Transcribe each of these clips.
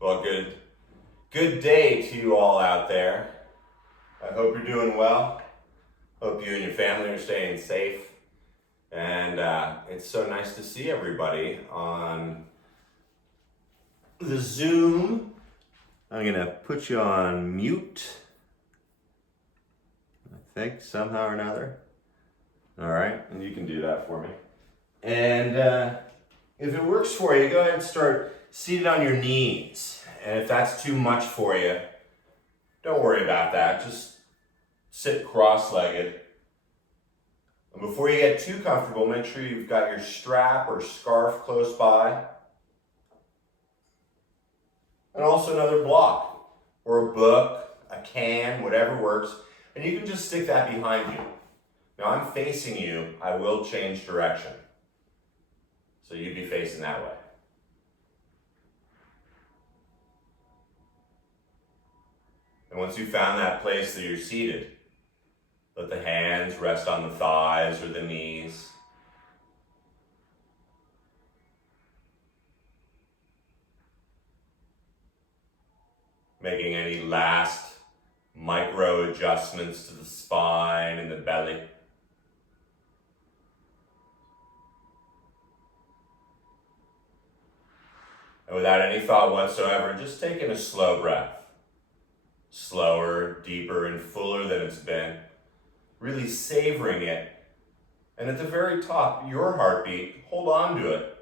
Well, good day to you all out there. I hope you're doing well. Hope you and your family are staying safe. And it's so nice to see everybody on the Zoom. I'm gonna put you on mute, I think, somehow or another. All right, and you can do that for me. And if it works for you, go ahead and start seated on your knees. And if that's too much for you, don't worry about that. Just sit cross-legged. And before you get too comfortable, make sure you've got your strap or scarf close by. And also another block, or a book, a can, whatever works. And you can just stick that behind you. Now I'm facing you, I will change direction. So you'd be facing that way. And once you've found that place that you're seated, let the hands rest on the thighs or the knees. Making any last micro adjustments to the spine and the belly. And without any thought whatsoever, just taking a slow breath. Slower, deeper, and fuller than it's been. Really savoring it. And at the very top, your heartbeat, hold on to it.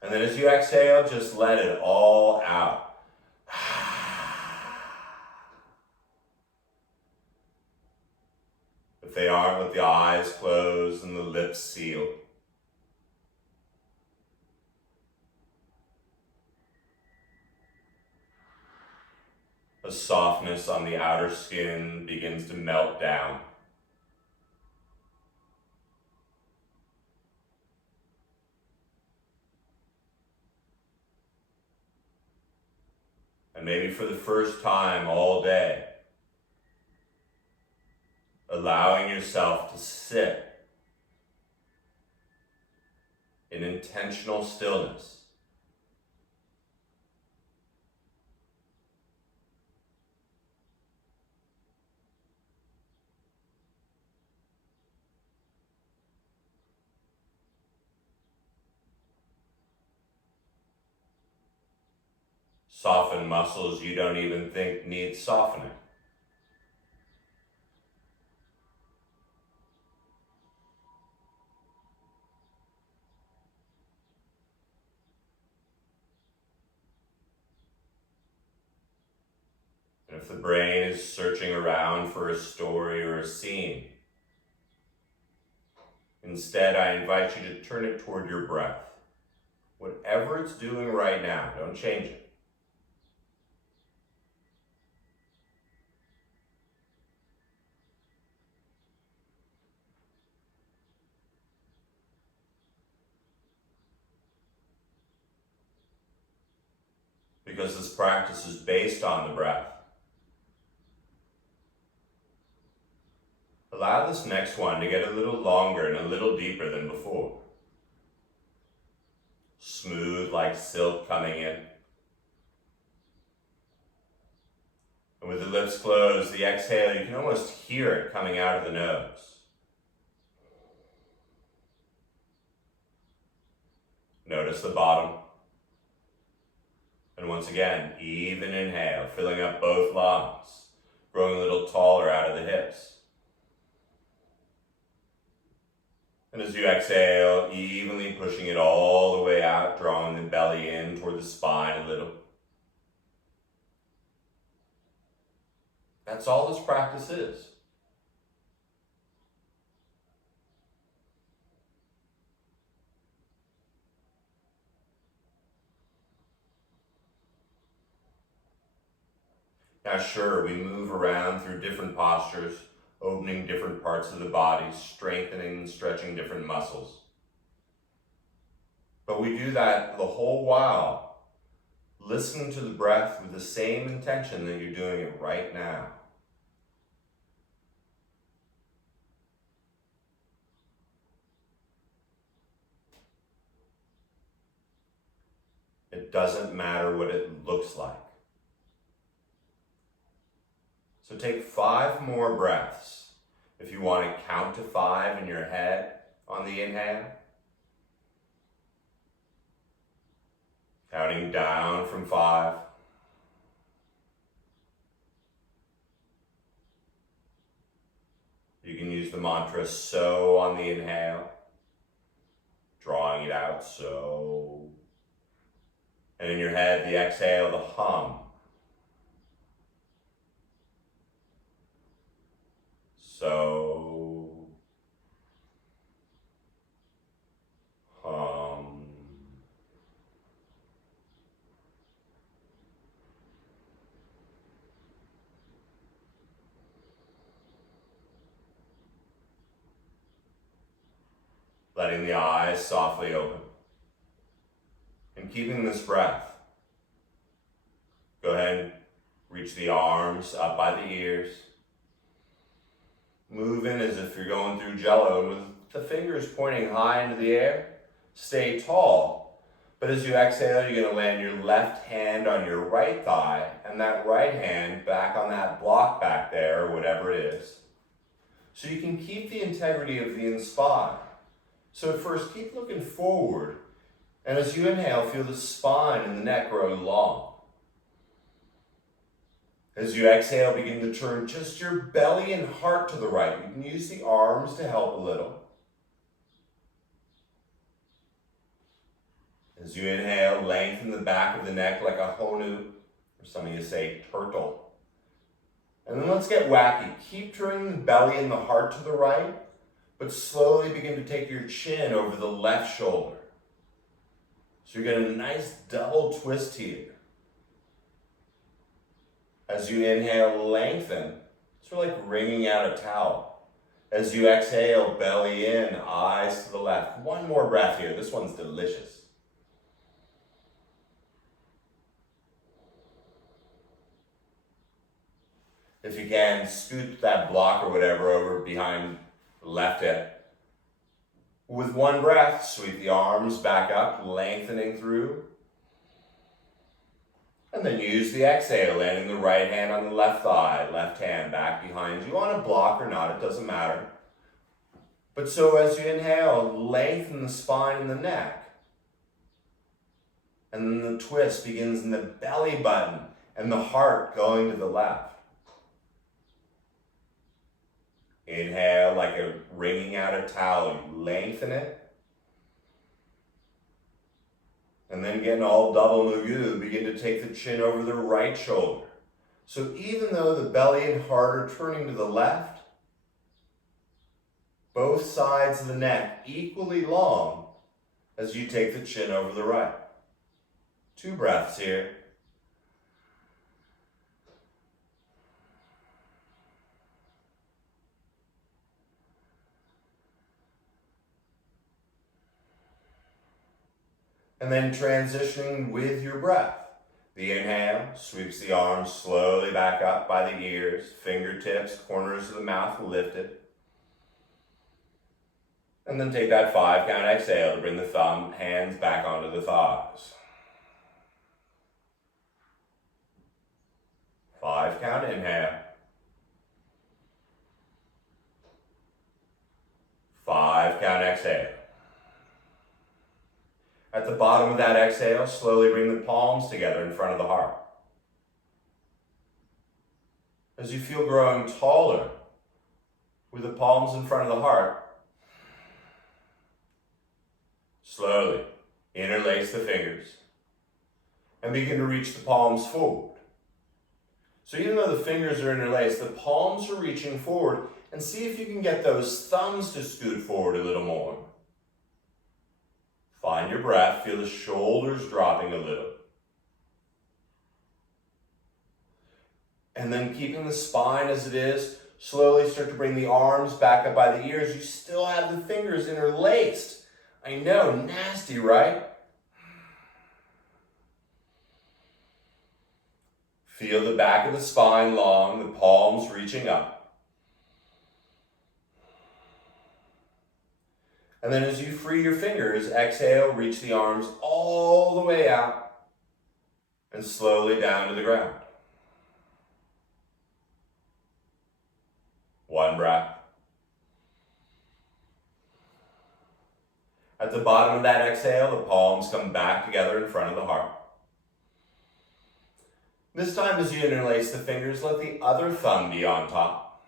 And then as you exhale, just let it all out. If they aren't, with the eyes closed and the lips sealed. A softness on the outer skin begins to melt down. And maybe for the first time all day, allowing yourself to sit in intentional stillness. Soften muscles you don't even think need softening. And if the brain is searching around for a story or a scene, instead I invite you to turn it toward your breath. Whatever it's doing right now, don't change it. Because this practice is based on the breath. Allow this next one to get a little longer and a little deeper than before. Smooth like silk coming in. And with the lips closed, the exhale, you can almost hear it coming out of the nose. Notice the bottom. And once again, even inhale, filling up both lungs, growing a little taller out of the hips. And as you exhale, evenly pushing it all the way out, drawing the belly in toward the spine a little. That's all this practice is. Now sure, we move around through different postures, opening different parts of the body, strengthening and stretching different muscles. But we do that the whole while, listening to the breath with the same intention that you're doing it right now. It doesn't matter what it looks like. So take 5 more breaths. If you want to count to 5 in your head on the inhale, counting down from 5. You can use the mantra so on the inhale, drawing it out so. And in your head, the exhale, the hum. So, hum. Letting the eyes softly open. And keeping this breath. Go ahead and reach the arms up by the ears. Move in as if you're going through Jello with the fingers pointing high into the air. Stay tall. But as you exhale, you're going to land your left hand on your right thigh and that right hand back on that block back there or whatever it is. So you can keep the integrity of the inspire. So at first, keep looking forward. And as you inhale, feel the spine and the neck grow long. As you exhale, begin to turn just your belly and heart to the right. You can use the arms to help a little. As you inhale, lengthen the back of the neck like a honu, or some of you say turtle. And then let's get wacky. Keep turning the belly and the heart to the right, but slowly begin to take your chin over the left shoulder. So you're getting a nice double twist here. As you inhale, lengthen, sort of like wringing out a towel. As you exhale, belly in, eyes to the left. One more breath here. This one's delicious. If you can, scoot that block or whatever over behind the left hip. With one breath, sweep the arms back up, lengthening through. And then use the exhale, landing the right hand on the left thigh, left hand back behind you on a block or not, it doesn't matter. But so as you inhale, lengthen the spine and the neck. And then the twist begins in the belly button and the heart going to the left. Inhale like a wringing out a towel, you lengthen it. And then again, all double nugu, begin to take the chin over the right shoulder. So even though the belly and heart are turning to the left, both sides of the neck equally long as you take the chin over the right. 2 breaths here. And then transitioning with your breath. The inhale sweeps the arms slowly back up by the ears, fingertips, corners of the mouth lifted. And then take that 5 count exhale to bring the hands back onto the thighs. 5 count inhale. 5 count exhale. At the bottom of that exhale, slowly bring the palms together in front of the heart. As you feel growing taller with the palms in front of the heart, slowly interlace the fingers and begin to reach the palms forward. So even though the fingers are interlaced, the palms are reaching forward, and see if you can get those thumbs to scoot forward a little more. Find your breath, feel the shoulders dropping a little. And then keeping the spine as it is, slowly start to bring the arms back up by the ears. You still have the fingers interlaced. I know, nasty, right? Feel the back of the spine long, the palms reaching up. And then as you free your fingers, exhale, reach the arms all the way out. and slowly down to the ground. One breath. At the bottom of that exhale, the palms come back together in front of the heart. This time, as you interlace the fingers, let the other thumb be on top.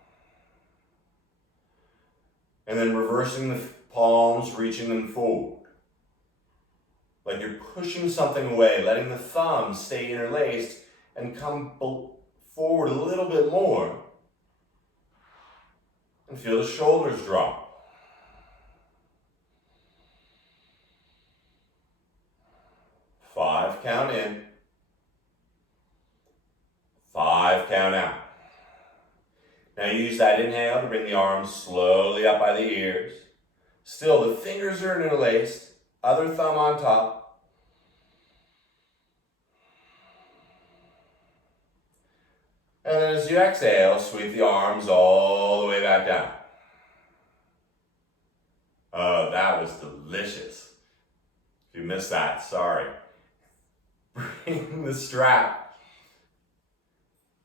And then reversing the palms, reaching them forward. Like you're pushing something away, letting the thumb stay interlaced and come forward a little bit more. And feel the shoulders drop. Five, count in. 5, count out. Now use that inhale to bring the arms slowly up by the ears. Still, the fingers are interlaced, other thumb on top. And then as you exhale, sweep the arms all the way back down. Oh, that was delicious. If you missed that, sorry. Bring the strap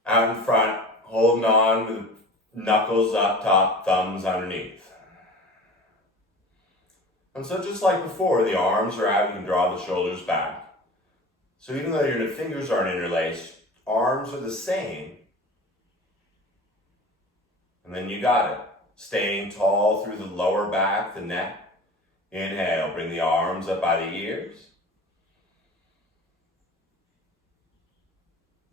out in front, holding on with knuckles up top, thumbs underneath. And so just like before, the arms are out, you can draw the shoulders back. So even though your fingers aren't interlaced, arms are the same. And then you got it. Staying tall through the lower back, the neck. Inhale, bring the arms up by the ears.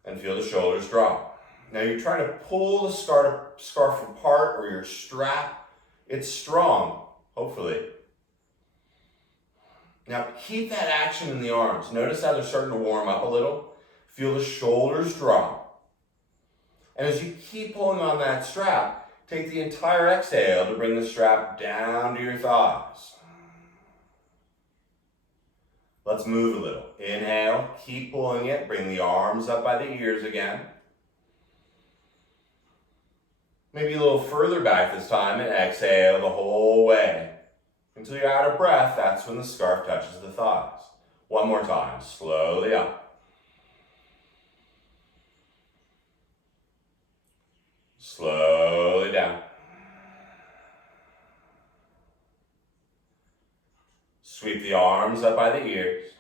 And feel the shoulders drop. Now you're trying to pull the scarf apart or your strap. It's strong, hopefully. Now keep that action in the arms. Notice how they're starting to warm up a little. Feel the shoulders drop. And as you keep pulling on that strap, take the entire exhale to bring the strap down to your thighs. Let's move a little. Inhale, keep pulling it. Bring the arms up by the ears again. Maybe a little further back this time and exhale the whole way. Until you're out of breath, that's when the scarf touches the thighs. One more time, slowly up. Slowly down. Sweep the arms up by the ears.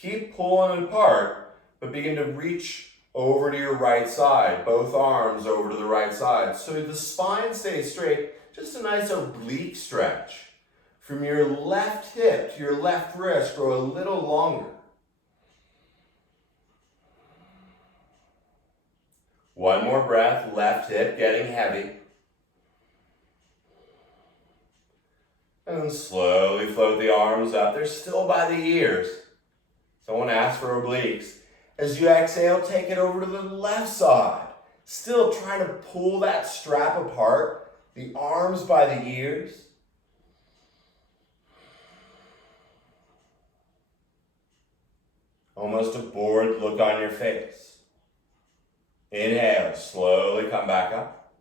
Keep pulling apart, but begin to reach over to your right side. Both arms over to the right side. So the spine stays straight. Just a nice oblique stretch. From your left hip to your left wrist, grow a little longer. One more breath, left hip getting heavy. And then slowly float the arms up. They're still by the ears. Someone asked for obliques. As you exhale, take it over to the left side. Still trying to pull that strap apart. The arms by the ears. Almost a bored look on your face. Inhale, slowly come back up.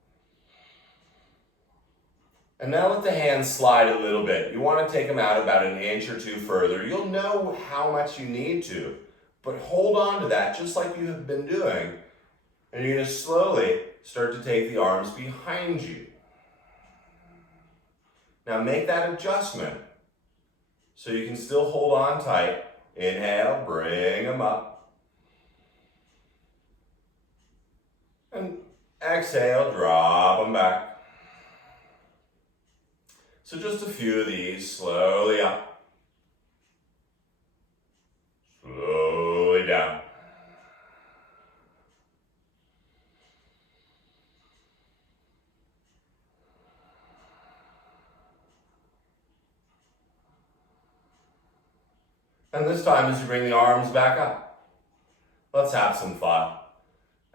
And now let the hands slide a little bit. You want to take them out about an inch or two further. You'll know how much you need to, but hold on to that just like you have been doing. And you're going to slowly start to take the arms behind you. Now make that adjustment so you can still hold on tight. Inhale, bring them up. And exhale, drop them back. So just a few of these, slowly up. Slowly down. And this time as you bring the arms back up, let's have some fun.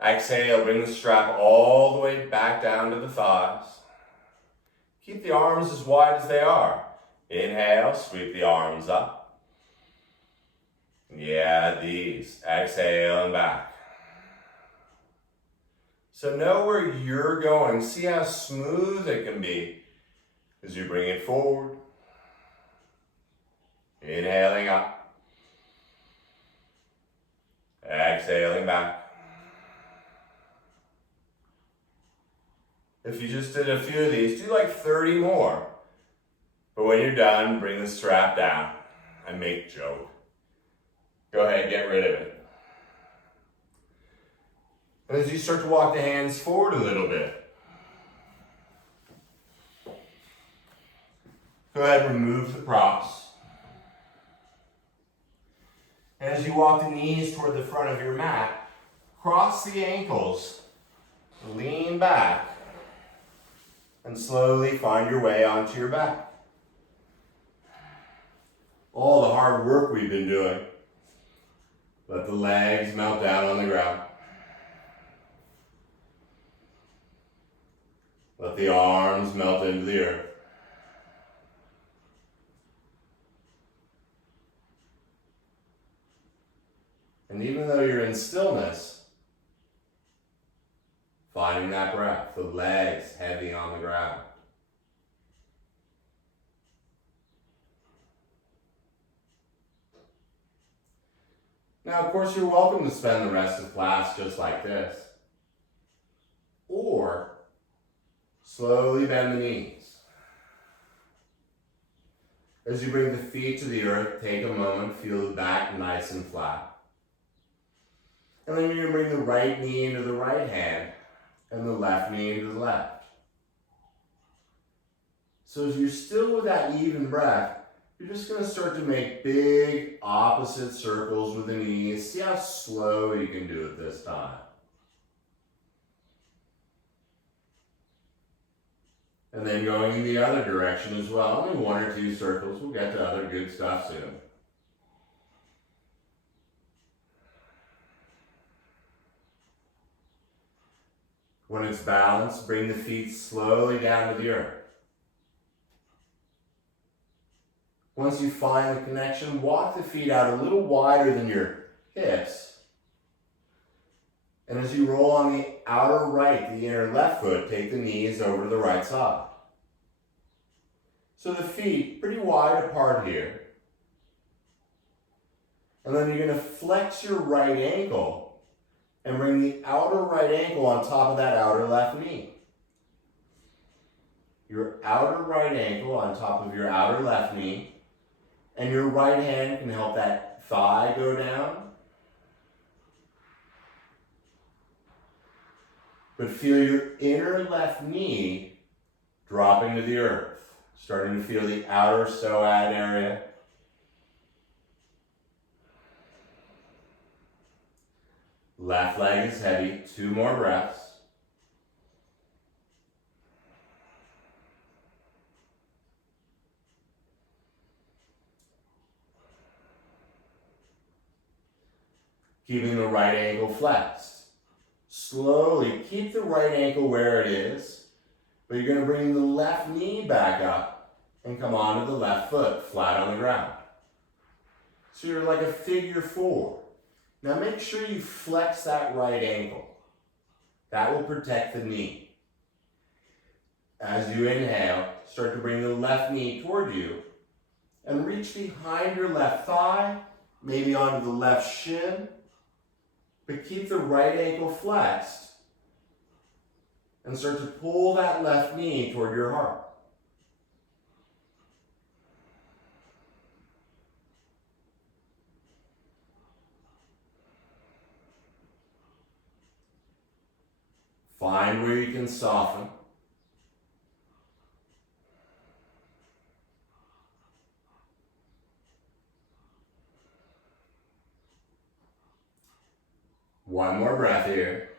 Exhale, bring the strap all the way back down to the thighs. Keep the arms as wide as they are. Inhale, sweep the arms up. Yeah, these. Exhale and back. So know where you're going. See how smooth it can be as you bring it forward. Inhaling up. Exhaling back. If you just did a few of these, do like 30 more. But when you're done, bring the strap down. I make joke. Go ahead, get rid of it. And as you start to walk the hands forward a little bit, go ahead and remove the props. And as you walk the knees toward the front of your mat, cross the ankles, lean back, and slowly find your way onto your back. All the hard work we've been doing, let the legs melt down on the ground. Let the arms melt into the earth. And even though you're in stillness, finding that breath, the legs heavy on the ground. Now, of course, you're welcome to spend the rest of class just like this. Or slowly bend the knees. As you bring the feet to the earth, take a moment, feel the back nice and flat. And then you're going to bring the right knee into the right hand and the left knee into the left. So as you're still with that even breath, you're just going to start to make big opposite circles with the knees. See how slow you can do it this time. And then going in the other direction as well. Only 1 or 2 circles. We'll get to other good stuff soon. When it's balanced, bring the feet slowly down to the earth. Once you find the connection, walk the feet out a little wider than your hips. And as you roll on the outer right, the inner left foot, take the knees over to the right side. So the feet pretty wide apart here. And then you're going to flex your right ankle and bring the outer right ankle on top of that outer left knee. Your outer right ankle on top of your outer left knee. And your right hand can help that thigh go down. But feel your inner left knee dropping to the earth. Starting to feel the outer psoas area. Left leg is heavy. 2 more breaths. Keeping the right ankle flexed. Slowly keep the right ankle where it is, but you're going to bring the left knee back up and come onto the left foot, flat on the ground. So you're like a figure 4. Now make sure you flex that right ankle. That will protect the knee. As you inhale, start to bring the left knee toward you and reach behind your left thigh, maybe onto the left shin. But keep the right ankle flexed and start to pull that left knee toward your heart. Find where you can soften. One more breath here.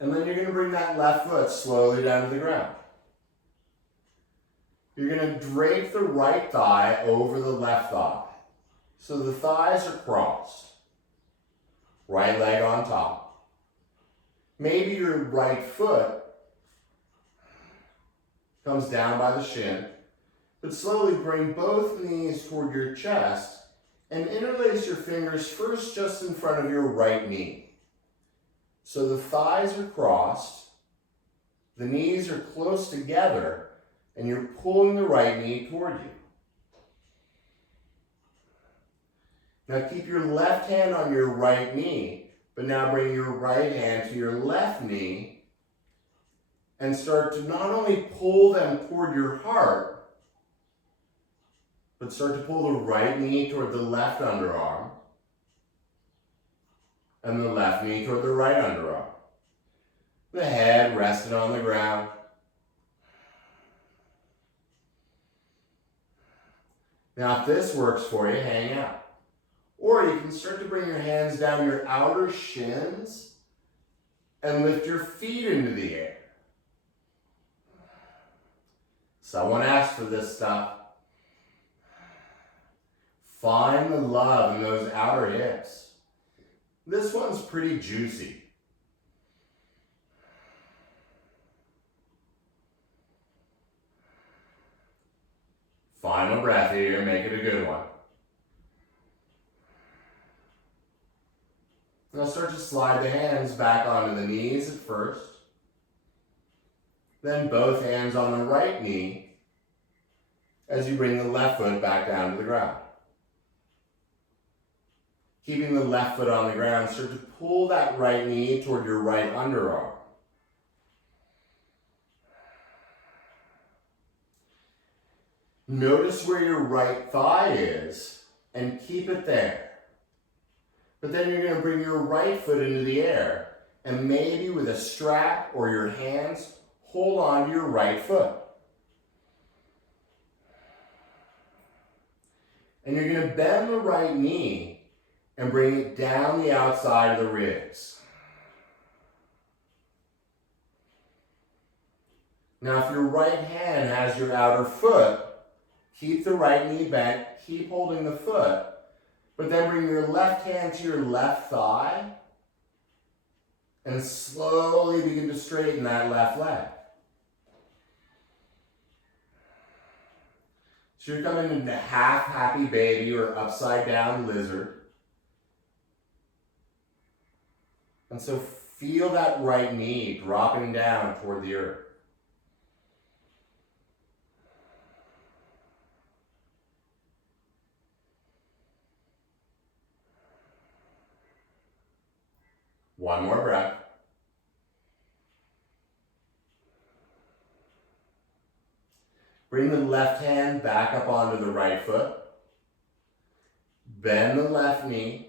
And then you're going to bring that left foot slowly down to the ground. You're going to drape the right thigh over the left thigh. So the thighs are crossed. Right leg on top. Maybe your right foot comes down by the shin, but slowly bring both knees toward your chest and interlace your fingers first just in front of your right knee. So the thighs are crossed, the knees are close together, and you're pulling the right knee toward you. Now keep your left hand on your right knee, but now bring your right hand to your left knee and start to not only pull them toward your heart, but start to pull the right knee toward the left underarm and the left knee toward the right underarm. The head rested on the ground. Now if this works for you, hang out. Or you can start to bring your hands down your outer shins and lift your feet into the air. Someone asked for this stuff. Find the love in those outer hips. This one's pretty juicy. Final breath here, make it a good one. Now start to slide the hands back onto the knees at first. Then both hands on the right knee as you bring the left foot back down to the ground. Keeping the left foot on the ground, start to pull that right knee toward your right underarm. Notice where your right thigh is and keep it there. But then you're going to bring your right foot into the air and maybe with a strap or your hands, hold on to your right foot. And you're going to bend the right knee and bring it down the outside of the ribs. Now if your right hand has your outer foot, keep the right knee bent, keep holding the foot, but then bring your left hand to your left thigh and slowly begin to straighten that left leg. So you're coming into half happy baby or upside down lizard. And so feel that right knee dropping down toward the earth. One more breath. Bring the left hand back up onto the right foot. Bend the left knee.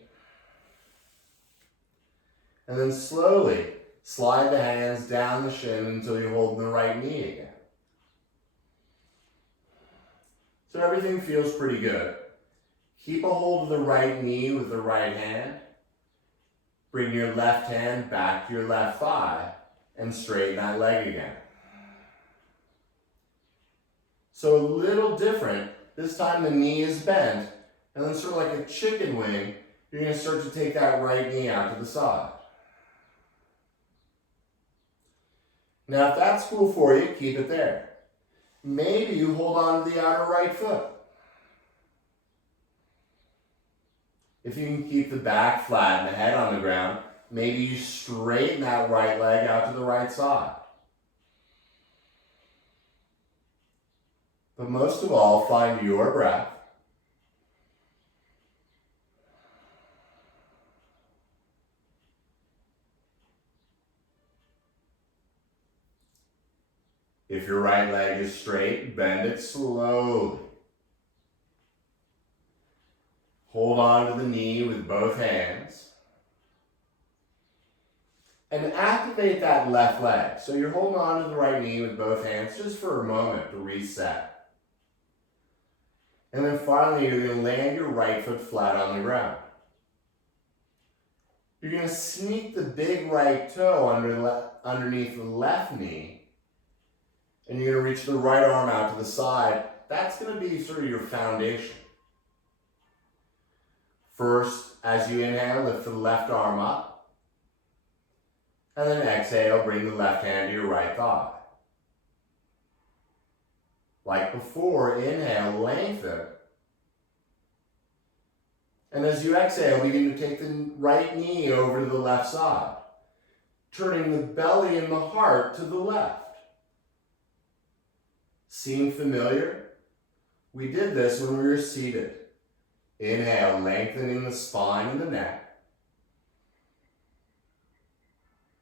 And then slowly slide the hands down the shin until you hold the right knee again. So everything feels pretty good. Keep a hold of the right knee with the right hand. Bring your left hand back to your left thigh and straighten that leg again. So a little different. This time the knee is bent, and then sort of like a chicken wing, you're going to start to take that right knee out to the side. Now if that's cool for you, keep it there. Maybe you hold on to the outer right foot. If you can keep the back flat and the head on the ground, maybe you straighten that right leg out to the right side. But most of all, find your breath. If your right leg is straight, bend it slowly. Hold on to the knee with both hands. And activate that left leg. So you're holding on to the right knee with both hands just for a moment to reset. And then finally, you're going to land your right foot flat on the ground. You're going to sneak the big right toe underneath the left knee. And you're going to reach the right arm out to the side. That's going to be sort of your foundation. First, as you inhale, lift the left arm up. And then exhale, bring the left hand to your right thigh. Like before, inhale, lengthen. And as you exhale, begin to take the right knee over to the left side, turning the belly and the heart to the left. Seem familiar? We did this when we were seated. Inhale, lengthening the spine and the neck.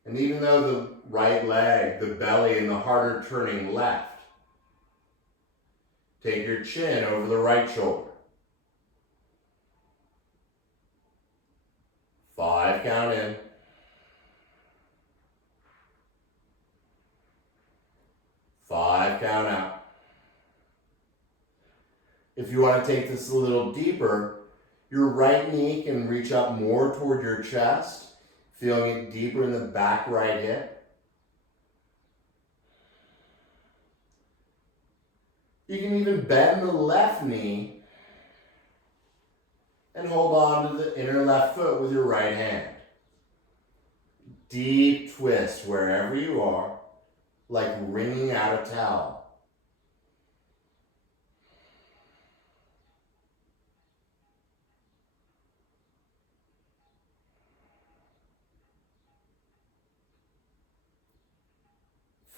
And even though the right leg, the belly, and the heart are turning left, take your chin over the right shoulder. 5, count in. 5, count out. If you want to take this a little deeper, your right knee can reach up more toward your chest, feeling it deeper in the back right hip. You can even bend the left knee and hold on to the inner left foot with your right hand. Deep twist wherever you are, like wringing out a towel.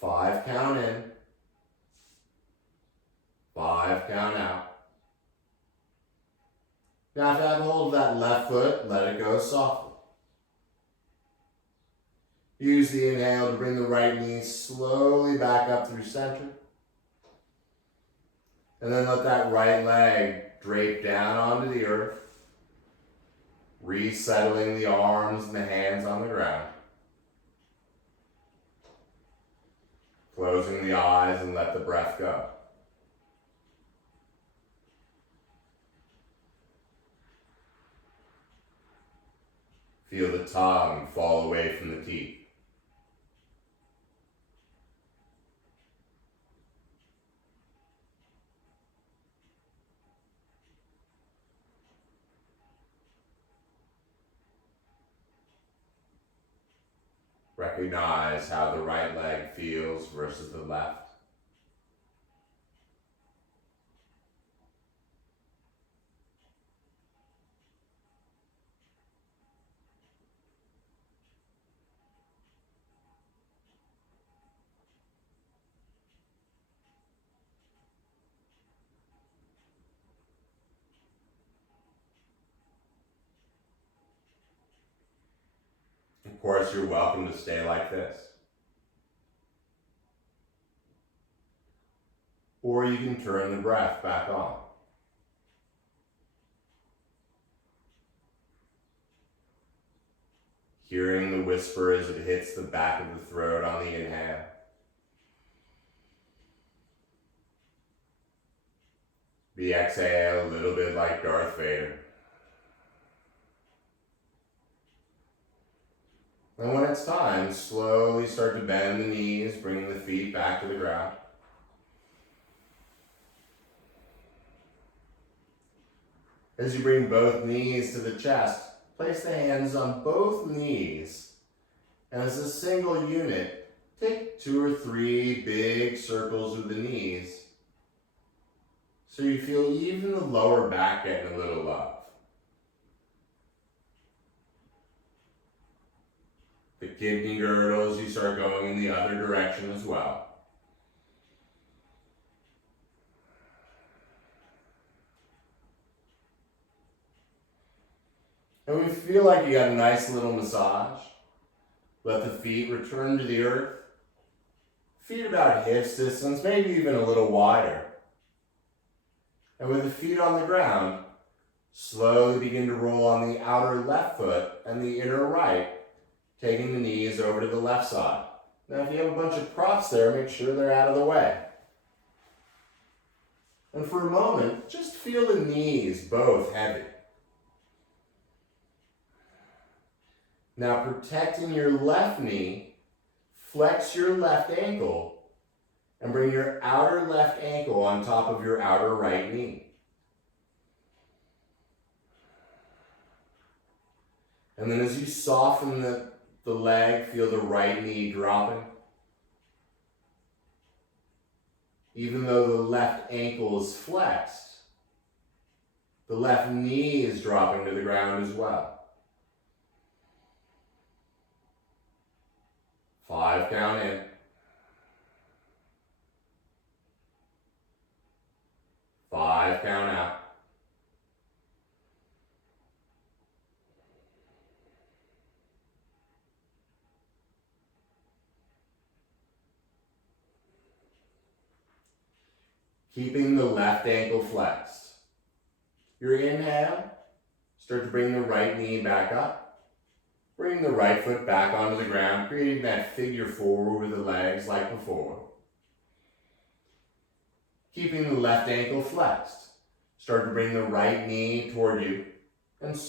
Five, count in. 5, count out. Now if you have hold of that left foot, let it go softly. Use the inhale to bring the right knee slowly back up through center. And then let that right leg drape down onto the earth, resettling the arms and the hands on the ground. Closing the eyes and let the breath go. Feel the tongue fall away from the teeth. Recognize how the right leg feels versus the left. Of course, you're welcome to stay like this. Or you can turn the breath back on. Hearing the whisper as it hits the back of the throat on the inhale. The exhale, a little bit like Darth Vader. And when it's time, slowly start to bend the knees, bringing the feet back to the ground. As you bring both knees to the chest, place the hands on both knees. And as a single unit, take 2 or 3 big circles with the knees so you feel even the lower back getting a little love. The kidney girdles, you start going in the other direction as well. And when you feel like you got a nice little massage, let the feet return to the earth. Feet about hips distance, maybe even a little wider. And with the feet on the ground, slowly begin to roll on the outer left foot and the inner right, taking the knees over to the left side. Now if you have a bunch of props there, make sure they're out of the way. And for a moment, just feel the knees both heavy. Now protecting your left knee, flex your left ankle and bring your outer left ankle on top of your outer right knee. And then as you soften the leg, feel the right knee dropping. Even though the left ankle is flexed, the left knee is dropping to the ground as well. 5, count in. 5, count out. keeping the left ankle flexed. Your inhale, start to bring the right knee back up. Bring the right foot back onto the ground, creating that figure four with the legs like before. Keeping the left ankle flexed. Start to bring the right knee toward you and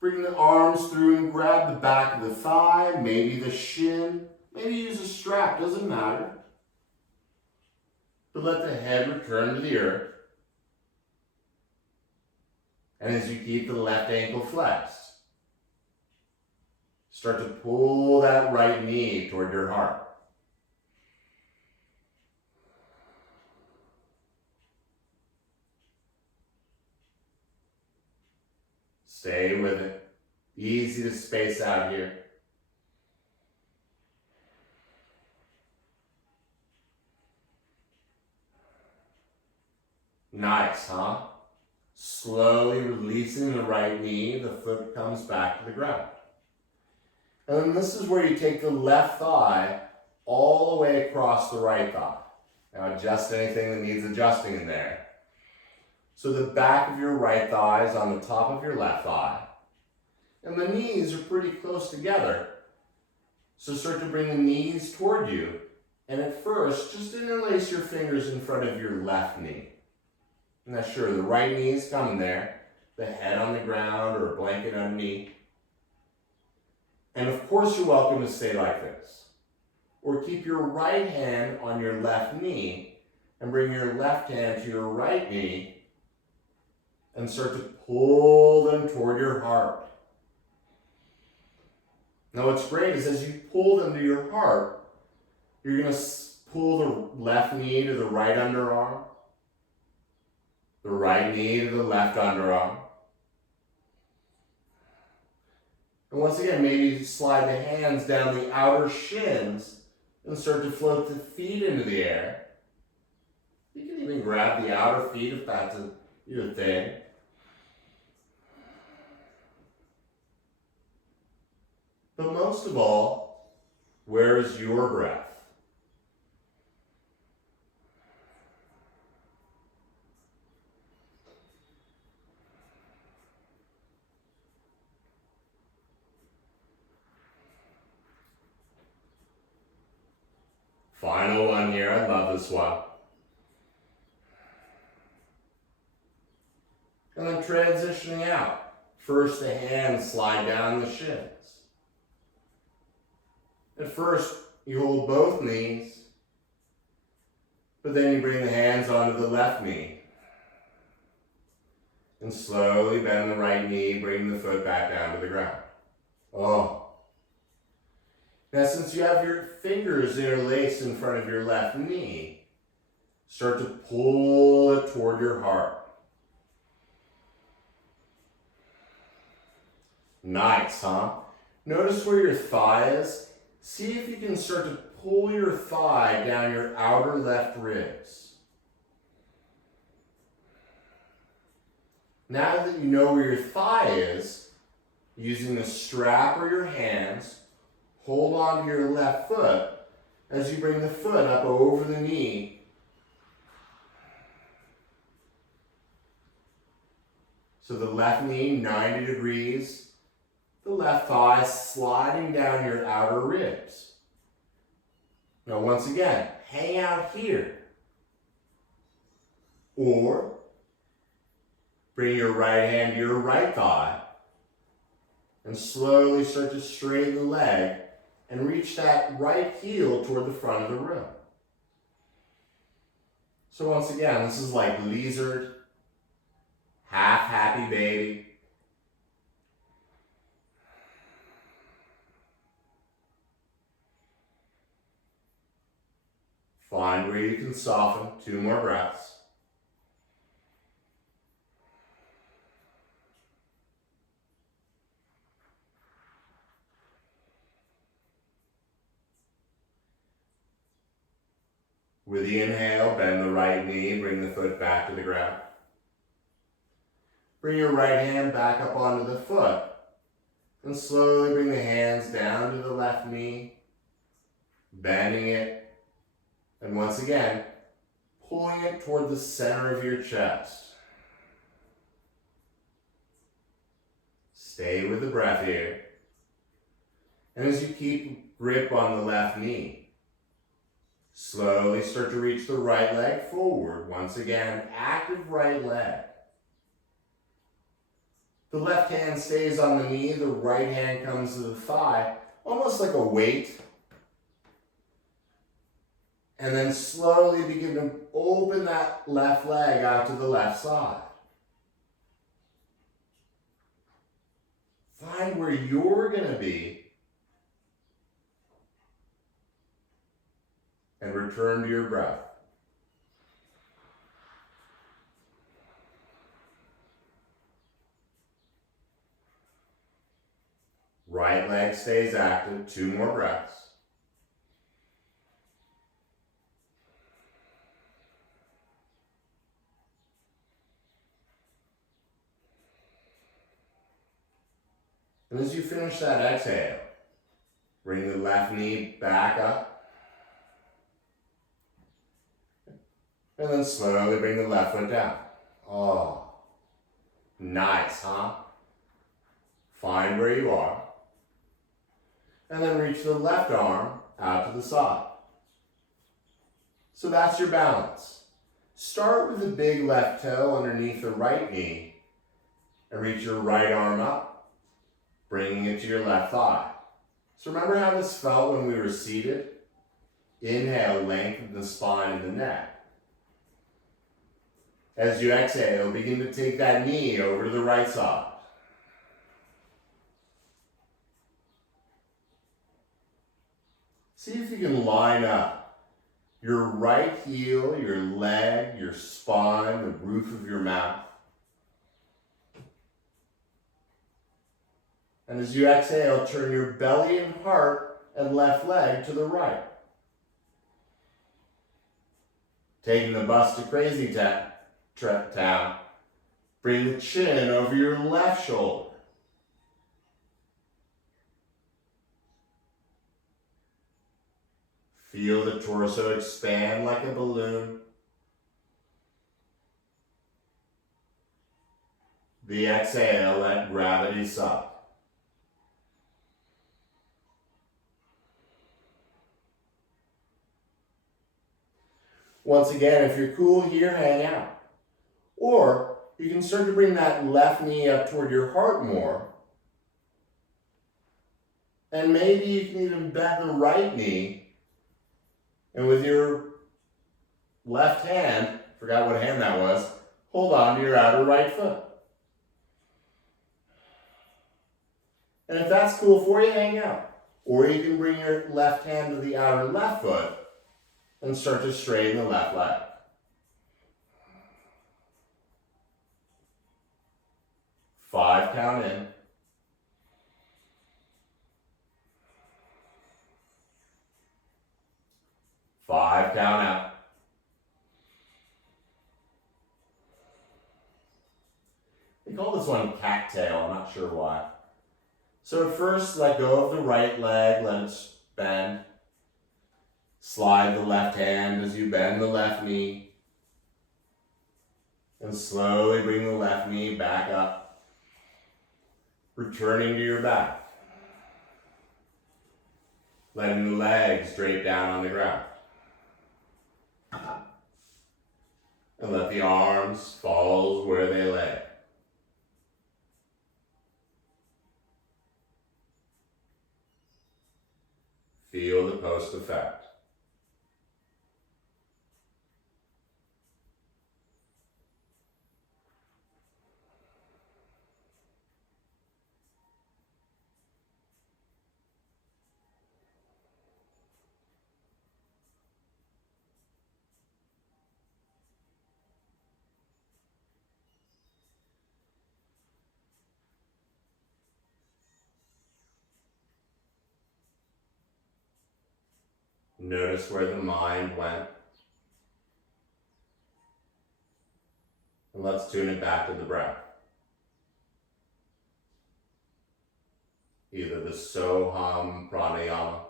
bring the arms through and grab the back of the thigh, maybe the shin, maybe use a strap, doesn't matter. But let the head return to the earth. And as you keep the left ankle flexed, start to pull that right knee toward your heart. Stay with it. Easy to space out here. Nice, huh? Slowly releasing the right knee, the foot comes back to the ground. And then this is where you take the left thigh all the way across the right thigh. Now adjust anything that needs adjusting in there. So the back of your right thigh is on the top of your left thigh. And the knees are pretty close together. So start to bring the knees toward you. And at first, just interlace your fingers in front of your left knee. Now sure, the right knee is coming there. The head on the ground or a blanket underneath. And of course you're welcome to stay like this. Or keep your right hand on your left knee and bring your left hand to your right knee and start to pull them toward your heart. Now what's great is as you pull them to your heart, you're going to pull the left knee to the right underarm, the right knee to the left underarm. And once again, maybe slide the hands down the outer shins and start to float the feet into the air. You can even grab the outer feet if that's your thing. But most of all, where is your breath? Final one here, I love this one. And then transitioning out. First the hands slide down the shins. At first, you hold both knees, but then you bring the hands onto the left knee. And slowly bend the right knee, bring the foot back down to the ground. Oh. Now since you have your fingers interlaced in front of your left knee, start to pull it toward your heart. Nice, huh? Notice where your thigh is. See if you can start to pull your thigh down your outer left ribs. Now that you know where your thigh is, using the strap or your hands, hold on to your left foot as you bring the foot up over the knee. So the left knee 90 degrees. The left thigh sliding down your outer ribs. Now once again, hang out here. Or bring your right hand to your right thigh and slowly start to straighten the leg and reach that right heel toward the front of the room. So once again, this is like lizard, half happy baby. Find where you can soften. 2 more breaths. With the inhale, bend the right knee, bring the foot back to the ground. Bring your right hand back up onto the foot and slowly bring the hands down to the left knee, bending it. And once again, pulling it toward the center of your chest. Stay with the breath here. And as you keep grip on the left knee, slowly start to reach the right leg forward. Once again, active right leg. The left hand stays on the knee, the right hand comes to the thigh, almost like a weight. And then slowly begin to open that left leg out to the left side. Find where you're going to be and return to your breath. Right leg stays active, 2 more breaths. And as you finish that exhale, bring the left knee back up. And then slowly bring the left foot down. Oh, nice, huh? Find where you are. And then reach the left arm out to the side. So that's your balance. Start with the big left toe underneath the right knee and reach your right arm up, bringing it to your left thigh. So remember how this felt when we were seated? Inhale, lengthen the spine and the neck. As you exhale, begin to take that knee over to the right side. See if you can line up your right heel, your leg, your spine, the roof of your mouth. And as you exhale, turn your belly and heart and left leg to the right. Taking the bus to crazy town, bring the chin over your left shoulder. Feel the torso expand like a balloon. The exhale, let gravity suck. Once again, if you're cool here, hang out. Or you can start to bring that left knee up toward your heart more. And maybe you can even bend the right knee. And with your left hand, forgot what hand that was, hold on to your outer right foot. And if that's cool for you, hang out. Or you can bring your left hand to the outer left foot and start to straighten the left leg. Five count in. Five count out. They call this one cattail, I'm not sure why. So at first, let go of the right leg, let it bend. Slide the left hand as you bend the left knee. And slowly bring the left knee back up. Returning to your back. Letting the legs drape down on the ground. And let the arms fall where they lay. Feel the post effect. Notice where the mind went. And let's tune it back to the breath. Either the Soham pranayama,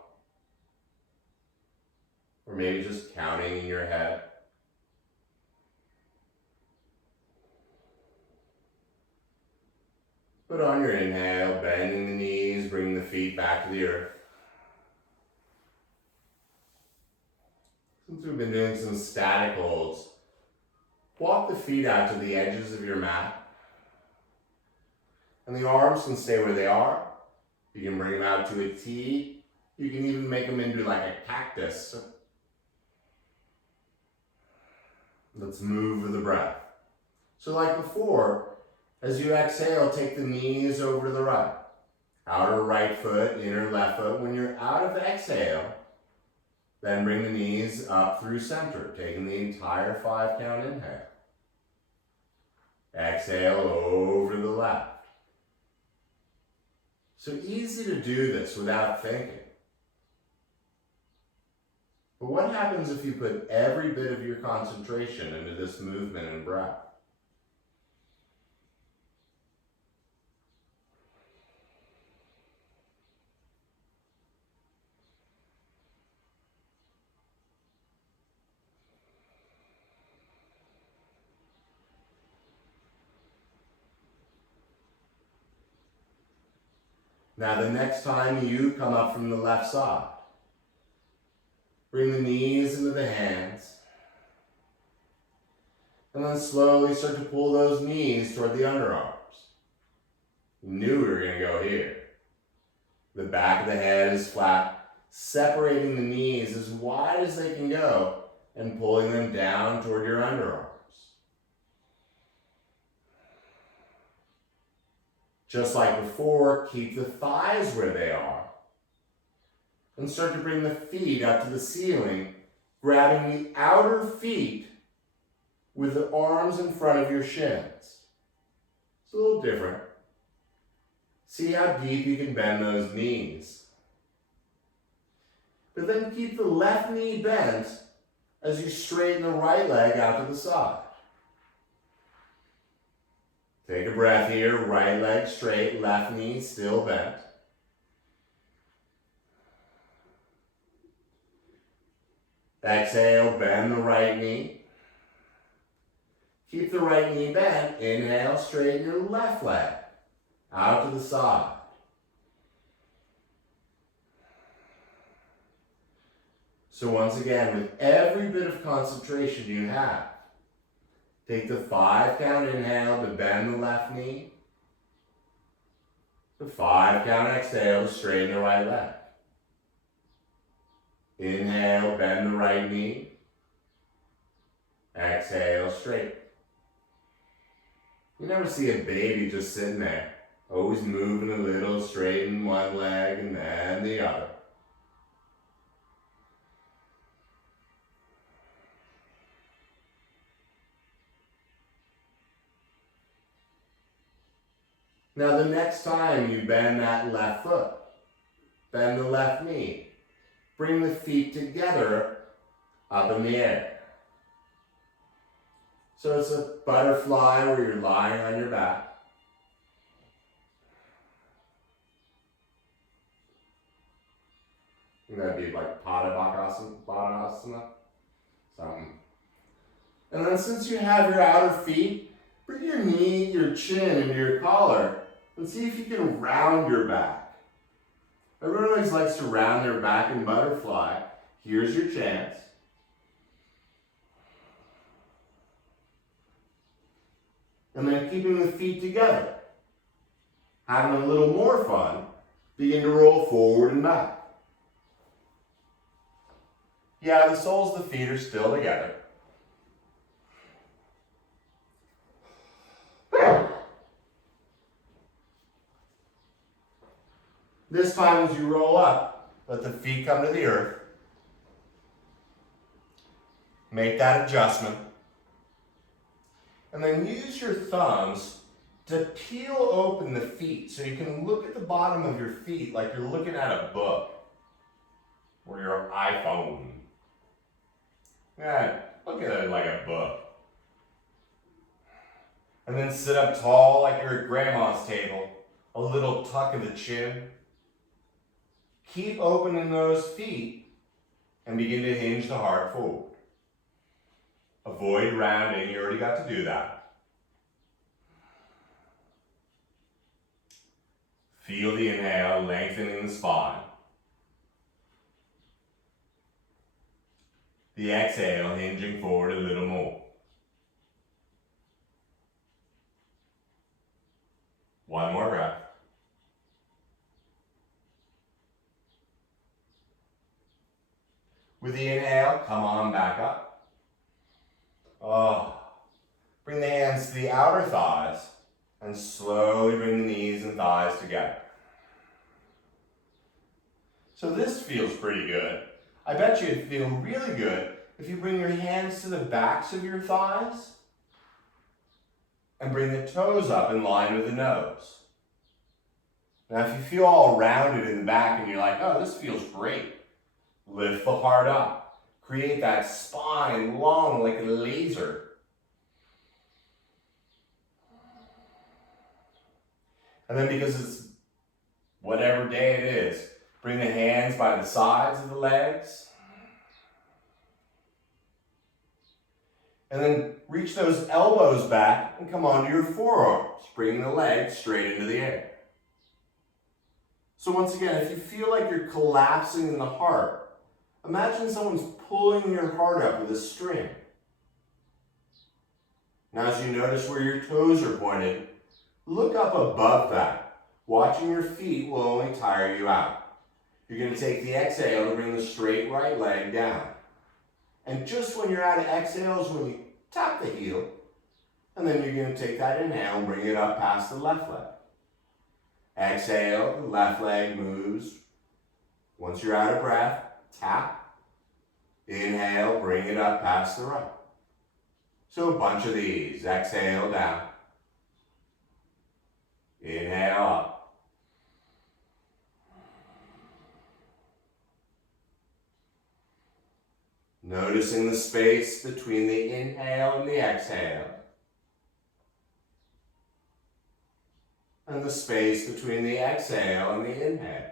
or maybe just counting in your head. But on your inhale, bending the knees, bring the feet back to the earth. Since we've been doing some static holds, walk the feet out to the edges of your mat. And the arms can stay where they are. You can bring them out to a T. You can even make them into like a cactus. Let's move with the breath. So like before, as you exhale, take the knees over to the right. Outer right foot, inner left foot. When you're out of exhale, then bring the knees up through center, taking the entire 5 count inhale. Exhale over to the left. So easy to do this without thinking. But what happens if you put every bit of your concentration into this movement and breath? Now the next time you come up from the left side, bring the knees into the hands, and then slowly start to pull those knees toward the underarms. You knew we were going to go here. The back of the head is flat, separating the knees as wide as they can go and pulling them down toward your underarms. Just like before, keep the thighs where they are. And start to bring the feet up to the ceiling, grabbing the outer feet with the arms in front of your shins. It's a little different. See how deep you can bend those knees. But then keep the left knee bent as you straighten the right leg out to the side. Take a breath here, right leg straight, left knee still bent. Exhale, bend the right knee. Keep the right knee bent. Inhale, straighten your left leg out to the side. So once again, with every bit of concentration you have, take the 5 count inhale to bend the left knee. The 5 count exhale to straighten the right leg. Inhale, bend the right knee. Exhale, straight. You never see a baby just sitting there, always moving a little, straighten one leg and then the other. Now the next time you bend that left foot, bend the left knee, bring the feet together up in the air. So it's a butterfly where you're lying on your back. That'd be like Padabhakasana, something. And then since you have your outer feet, bring your knee, your chin into your collar and see if you can round your back. Everyone always likes to round their back in butterfly. Here's your chance. And then keeping the feet together. Having a little more fun, begin to roll forward and back. Yeah, the soles of the feet are still together. This time as you roll up, let the feet come to the earth. Make that adjustment. And then use your thumbs to peel open the feet so you can look at the bottom of your feet like you're looking at a book or your iPhone. Yeah, look at it like a book. And then sit up tall like you're at grandma's table, a little tuck of the chin. Keep opening those feet and begin to hinge the heart forward. Avoid rounding, you already got to do that. Feel the inhale, lengthening the spine. The exhale, hinging forward a little more. One more breath. With the inhale, come on back up. Oh. Bring the hands to the outer thighs and slowly bring the knees and thighs together. So this feels pretty good. I bet you it'd feel really good if you bring your hands to the backs of your thighs and bring the toes up in line with the nose. Now if you feel all rounded in the back and you're like, oh, this feels great, lift the heart up. Create that spine long like a laser. And then because it's whatever day it is, bring the hands by the sides of the legs. And then reach those elbows back and come onto your forearms, bringing the legs straight into the air. So once again, if you feel like you're collapsing in the heart, imagine someone's pulling your heart up with a string. Now as you notice where your toes are pointed, look up above that. Watching your feet will only tire you out. You're going to take the exhale to bring the straight right leg down. And just when you're out of exhales, when you tap the heel, and then you're going to take that inhale and bring it up past the left leg. Exhale, the left leg moves. Once you're out of breath, tap. Inhale, bring it up past the right. So a bunch of these. Exhale, down. Inhale, up. Noticing the space between the inhale and the exhale. And the space between the exhale and the inhale.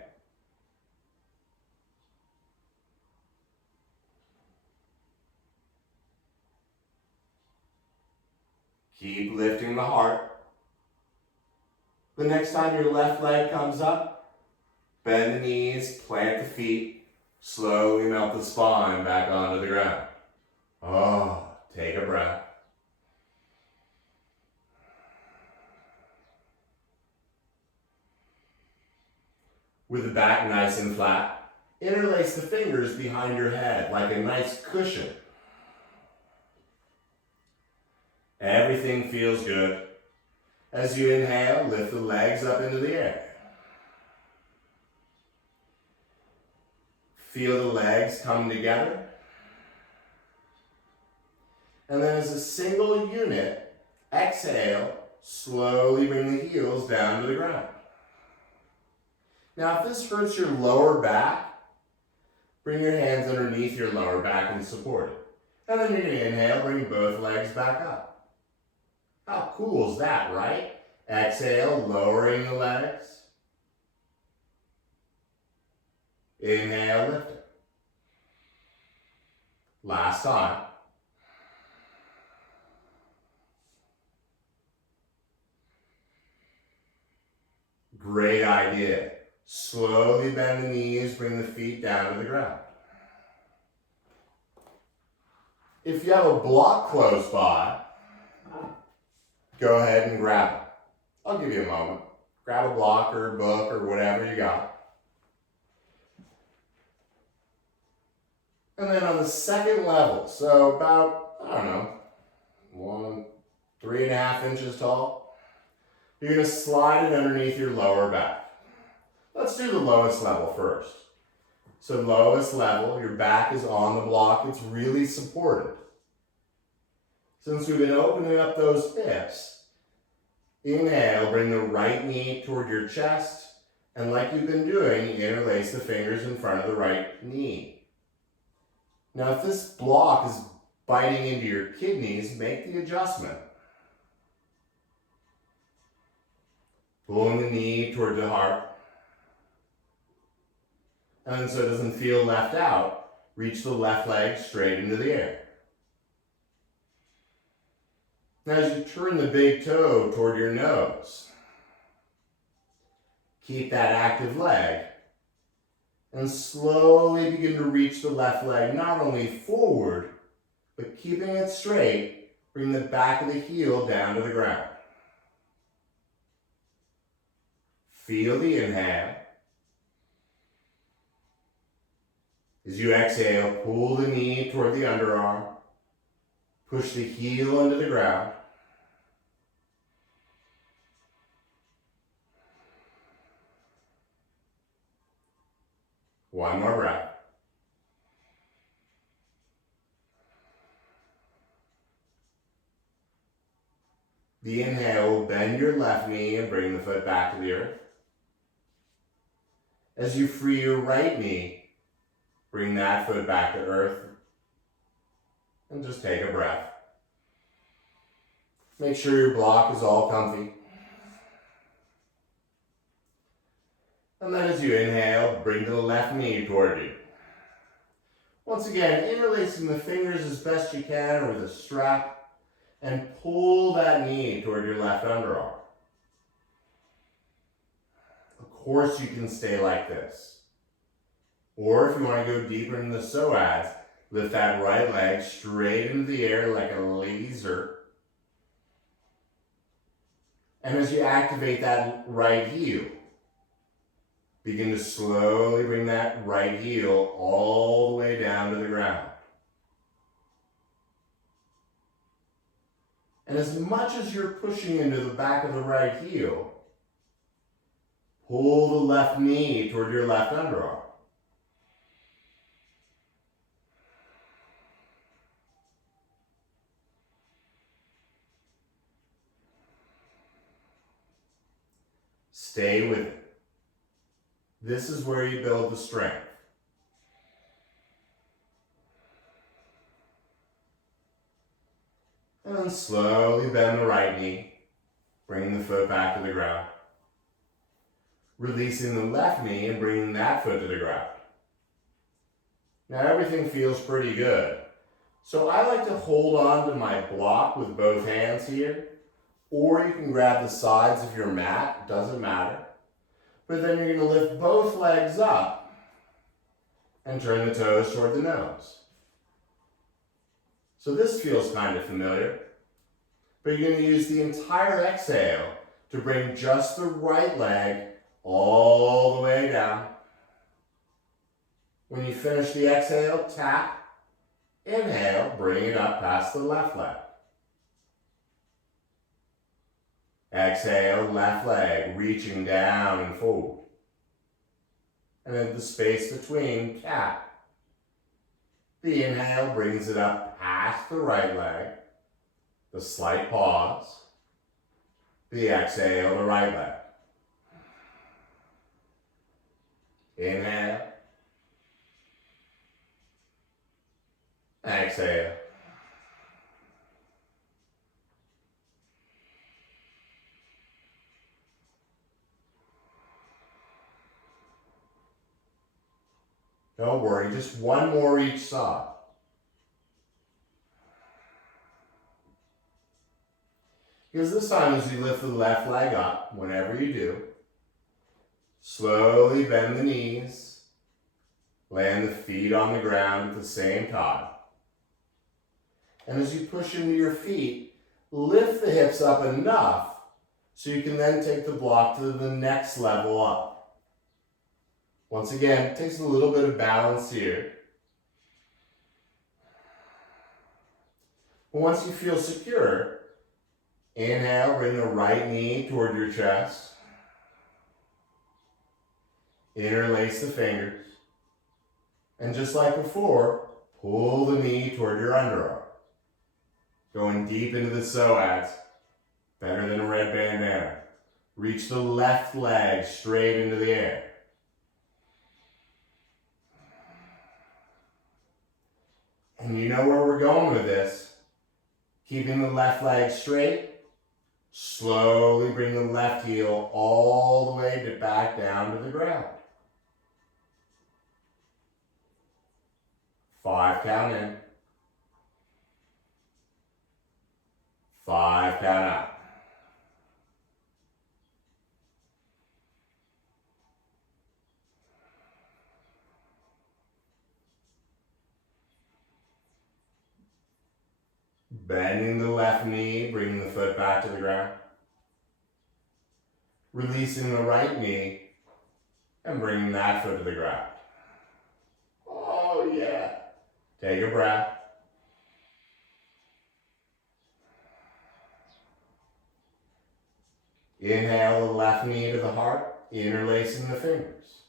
Keep lifting the heart. The next time your left leg comes up, bend the knees, plant the feet. Slowly melt the spine back onto the ground. Oh, take a breath. With the back nice and flat, interlace the fingers behind your head like a nice cushion. Everything feels good. As you inhale, lift the legs up into the air. Feel the legs come together. And then as a single unit, exhale, slowly bring the heels down to the ground. Now if this hurts your lower back, bring your hands underneath your lower back and support it. And then you're going to inhale, bring both legs back up. How cool is that, right? Exhale, lowering the legs. Inhale, lift it. Last time. Great idea. Slowly bend the knees, bring the feet down to the ground. If you have a block close by, go ahead and grab it. I'll give you a moment. Grab a block or a book or whatever you got. And then on the second level, so about, I don't know, 3.5 inches tall, you're going to slide it underneath your lower back. Let's do the lowest level first. So lowest level, your back is on the block, it's really supported. Since we've been opening up those hips, inhale, bring the right knee toward your chest, and like you've been doing, interlace the fingers in front of the right knee. Now, if this block is biting into your kidneys, make the adjustment. Pulling the knee toward the heart. And then so it doesn't feel left out, reach the left leg straight into the air. Now, as you turn the big toe toward your nose, Keep that active leg. And slowly begin to reach the left leg not only forward, but keeping it straight, bring the back of the heel down to the ground. Feel the inhale. As you exhale, pull the knee toward the underarm. Push the heel into the ground. One more breath. The inhale will bend your left knee and bring the foot back to the earth. As you free your right knee, bring that foot back to earth. And just take a breath. Make sure your block is all comfy. And then as you inhale, bring the left knee toward you. Once again, interlacing the fingers as best you can or with a strap, and pull that knee toward your left underarm. Of course you can stay like this. Or if you want to go deeper into the psoas, lift that right leg straight into the air like a laser. And as you activate that right heel, begin to slowly bring that right heel all the way down to the ground. And as much as you're pushing into the back of the right heel, pull the left knee toward your left underarm. Stay with it. This is where you build the strength. And then slowly bend the right knee, bringing the foot back to the ground. Releasing the left knee and bringing that foot to the ground. Now everything feels pretty good. So I like to hold on to my block with both hands here, or you can grab the sides of your mat, doesn't matter. But then you're going to lift both legs up and turn the toes toward the nose. So this feels kind of familiar, but you're going to use the entire exhale to bring just the right leg all the way down. When you finish the exhale, tap, inhale, bring it up past the left leg. Exhale, left leg, reaching down and forward. And then the space between, tap. The inhale brings it up past the right leg. The slight pause. The exhale, the right leg. Inhale. Exhale. Don't worry, just one more each side. Because this time as you lift the left leg up, whenever you do, slowly bend the knees, land the feet on the ground at the same time. And as you push into your feet, lift the hips up enough so you can then take the block to the next level up. Once again, it takes a little bit of balance here. But once you feel secure, inhale, bring the right knee toward your chest. Interlace the fingers. And just like before, pull the knee toward your underarm. Going deep into the psoas, better than a red bandana. Reach the left leg straight into the air. And you know where we're going with this. Keeping the left leg straight, slowly bring the left heel all the way back down to the ground. 5 count in. 5 count out. Bending the left knee, bringing the foot back to the ground. Releasing the right knee and bringing that foot to the ground. Oh yeah. Take a breath. Inhale the left knee to the heart, interlacing the fingers.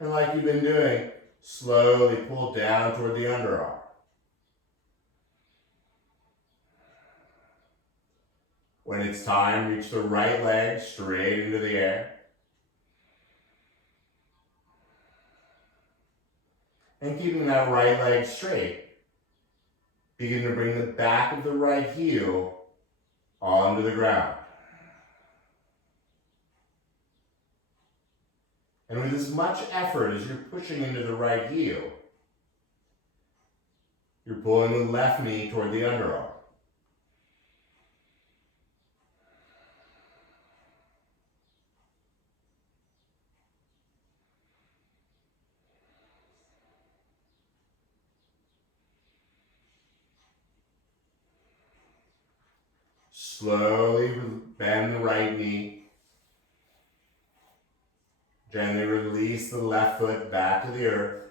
And like you've been doing, slowly pull down toward the underarm. When it's time, reach the right leg straight into the air. And keeping that right leg straight, begin to bring the back of the right heel onto the ground. And with as much effort as you're pushing into the right heel, you're pulling the left knee toward the underarm. Slowly bend the right knee. Gently release the left foot back to the earth.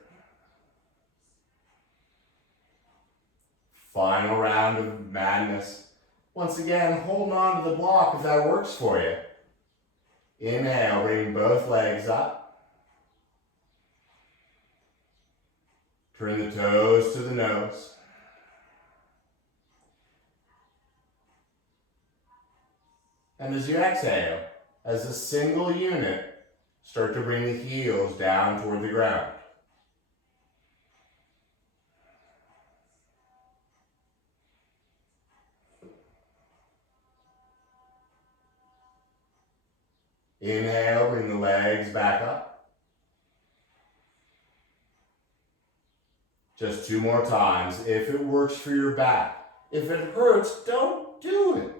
Final round of madness. Once again, hold on to the block if that works for you. Inhale, bring both legs up. Turn the toes to the nose. And as you exhale, as a single unit, start to bring the heels down toward the ground. Inhale, bring the legs back up. Just 2 more times. If it works for your back. If it hurts, don't do it.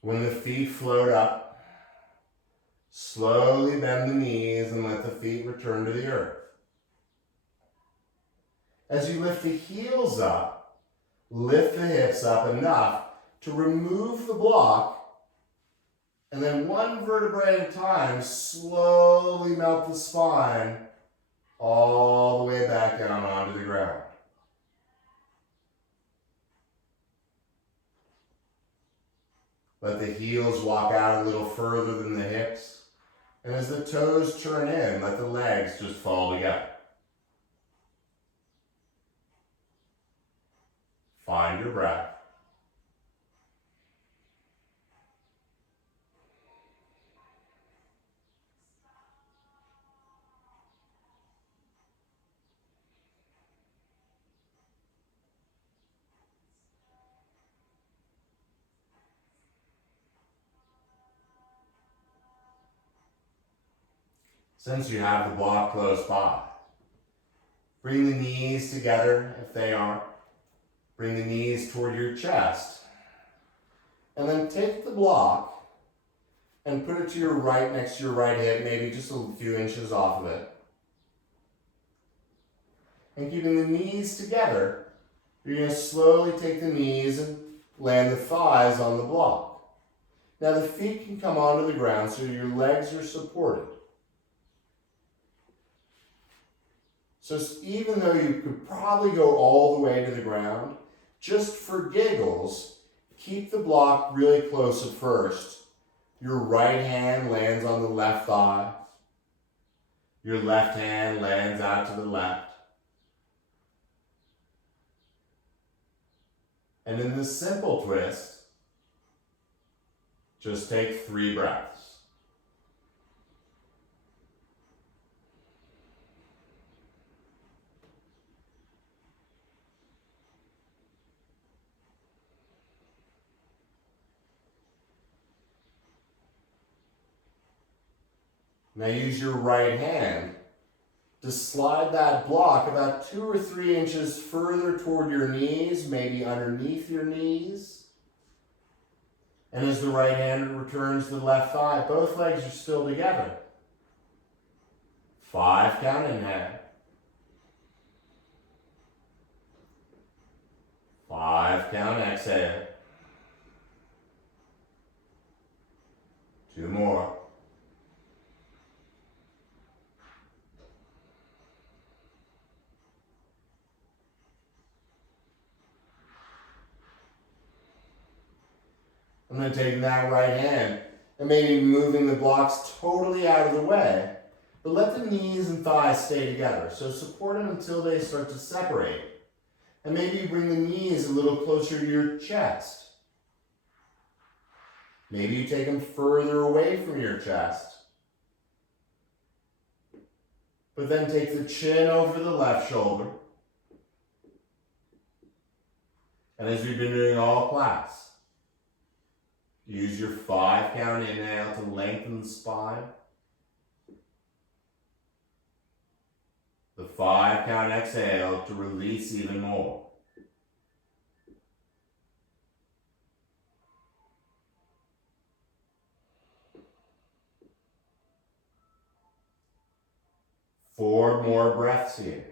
When the feet float up, slowly bend the knees and let the feet return to the earth. As you lift the heels up, lift the hips up enough to remove the block, and then 1 vertebrae at a time, slowly melt the spine all the way back down onto the ground. Let the heels walk out a little further than the hips. And as the toes turn in, let the legs just fall together. Find your breath. Since you have the block close by, bring the knees together if they aren't. Bring the knees toward your chest. And then take the block and put it to your right next to your right hip, maybe just a few inches off of it. And keeping the knees together, you're going to slowly take the knees and land the thighs on the block. Now the feet can come onto the ground so your legs are supported. So even though you could probably go all the way to the ground, just for giggles, keep the block really close at first. Your right hand lands on the left thigh. Your left hand lands out to the left. And in this simple twist, just take 3 breaths. Now use your right hand to slide that block about 2 or 3 inches further toward your knees, maybe underneath your knees. And as the right hand returns to the left thigh, both legs are still together. 5 count inhale. 5 count exhale. 2 more. And then taking that right hand and maybe moving the blocks totally out of the way, but let the knees and thighs stay together. So support them until they start to separate. And maybe bring the knees a little closer to your chest. Maybe you take them further away from your chest. But then take the chin over the left shoulder. And as we've been doing all class, use your 5 count inhale to lengthen the spine. The 5 count exhale to release even more. Four more breaths here.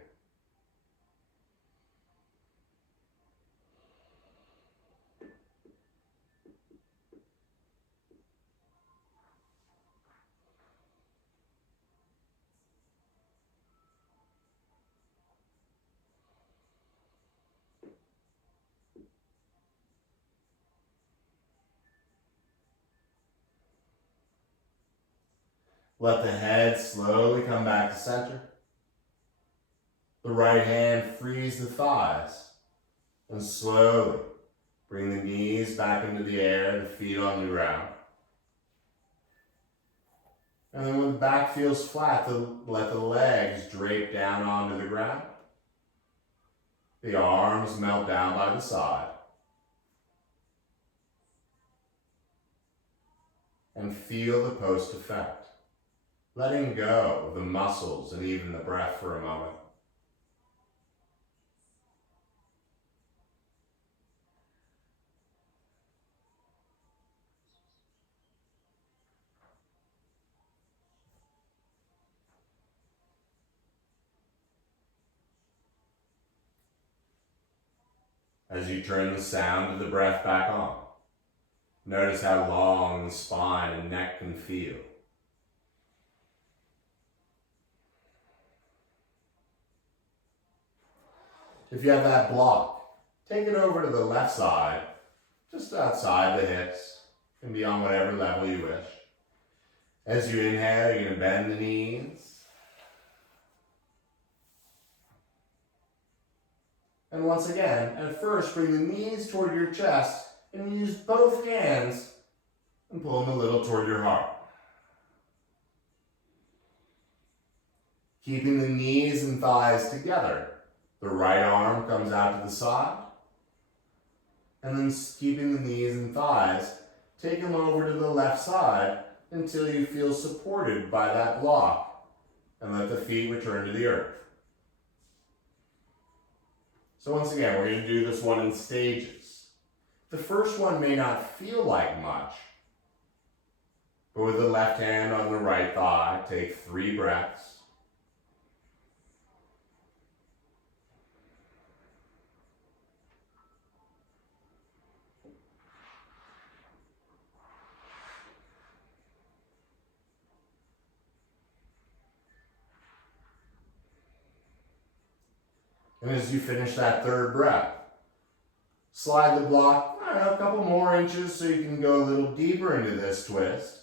Let the head slowly come back to center. The right hand frees the thighs. And slowly bring the knees back into the air, the feet on the ground. And then when the back feels flat, let the legs drape down onto the ground. The arms melt down by the side. And feel the post effect. Letting go of the muscles and even the breath for a moment. As you turn the sound of the breath back on, notice how long the spine and neck can feel. If you have that block, take it over to the left side, just outside the hips, and be on whatever level you wish. As you inhale, you're going to bend the knees. And once again, at first, bring the knees toward your chest and use both hands and pull them a little toward your heart. Keeping the knees and thighs together. The right arm comes out to the side. And then keeping the knees and thighs, take them over to the left side until you feel supported by that block. And let the feet return to the earth. So once again, we're going to do this one in stages. The first one may not feel like much, but with the left hand on the right thigh, take 3 breaths. And as you finish that 3rd breath, slide the block a couple more inches so you can go a little deeper into this twist.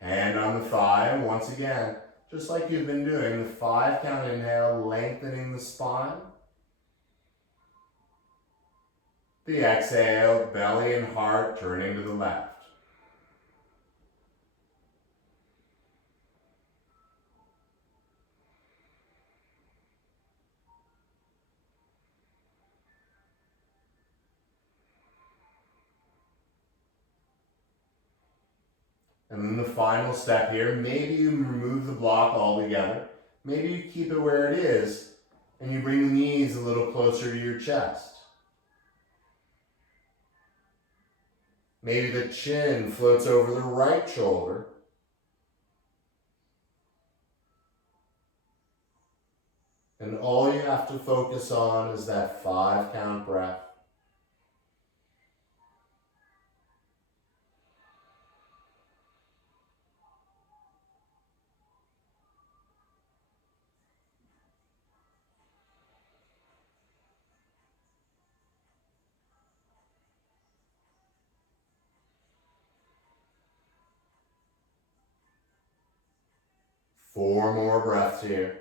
Hand on the thigh, and once again, just like you've been doing, the 5 count inhale, lengthening the spine. The exhale, belly and heart turning to the left. And then the final step here, maybe you remove the block altogether. Maybe you keep it where it is and you bring the knees a little closer to your chest. Maybe the chin floats over the right shoulder. And all you have to focus on is that 5-count breath. Four more breaths here.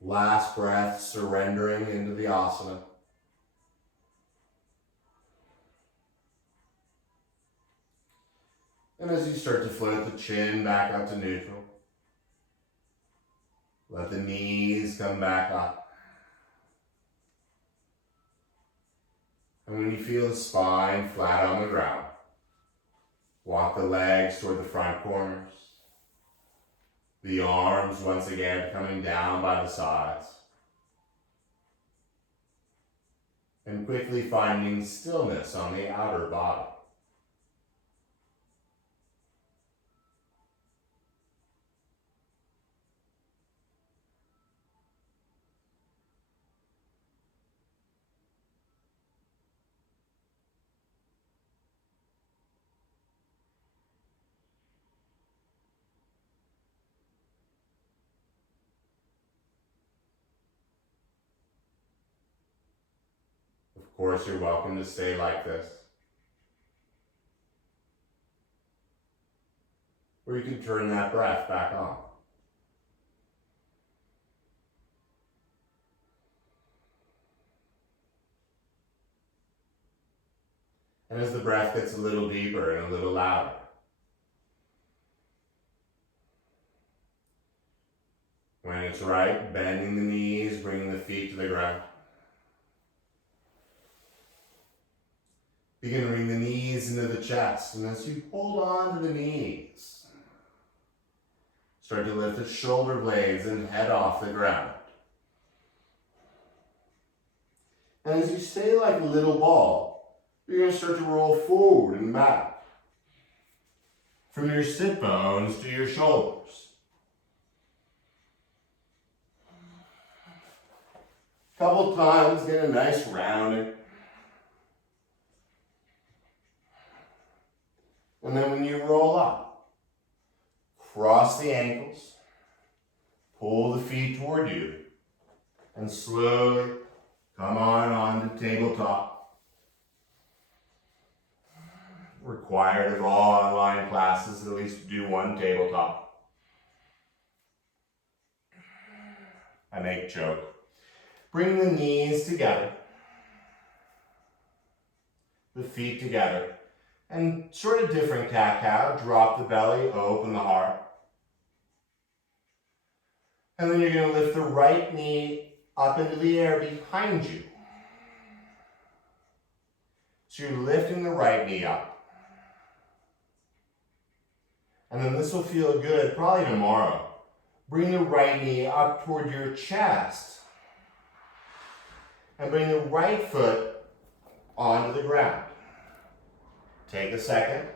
Last breath, surrendering into the asana. And as you start to float the chin back up to neutral, let the knees come back up. And when you feel the spine flat on the ground, walk the legs toward the front corners. The arms once again coming down by the sides. And quickly finding stillness on the outer body. Of course, you're welcome to stay like this. Or you can turn that breath back on. And as the breath gets a little deeper and a little louder, when it's right, bending the knees, bringing the feet to the ground. Begin to bring the knees into the chest, and as you hold on to the knees, start to lift the shoulder blades and head off the ground. And as you stay like a little ball, you're going to start to roll forward and back from your sit bones to your shoulders. Couple times, get a nice rounding. And then when you roll up, cross the ankles, pull the feet toward you, and slowly come on to tabletop. Required of all online classes at least do one tabletop. I make joke. Bring the knees together, the feet together, and sort of different cat-cow. Drop the belly, open the heart. And then you're going to lift the right knee up into the air behind you. So you're lifting the right knee up. And then this will feel good probably tomorrow. Bring the right knee up toward your chest. And bring the right foot onto the ground. Take a second.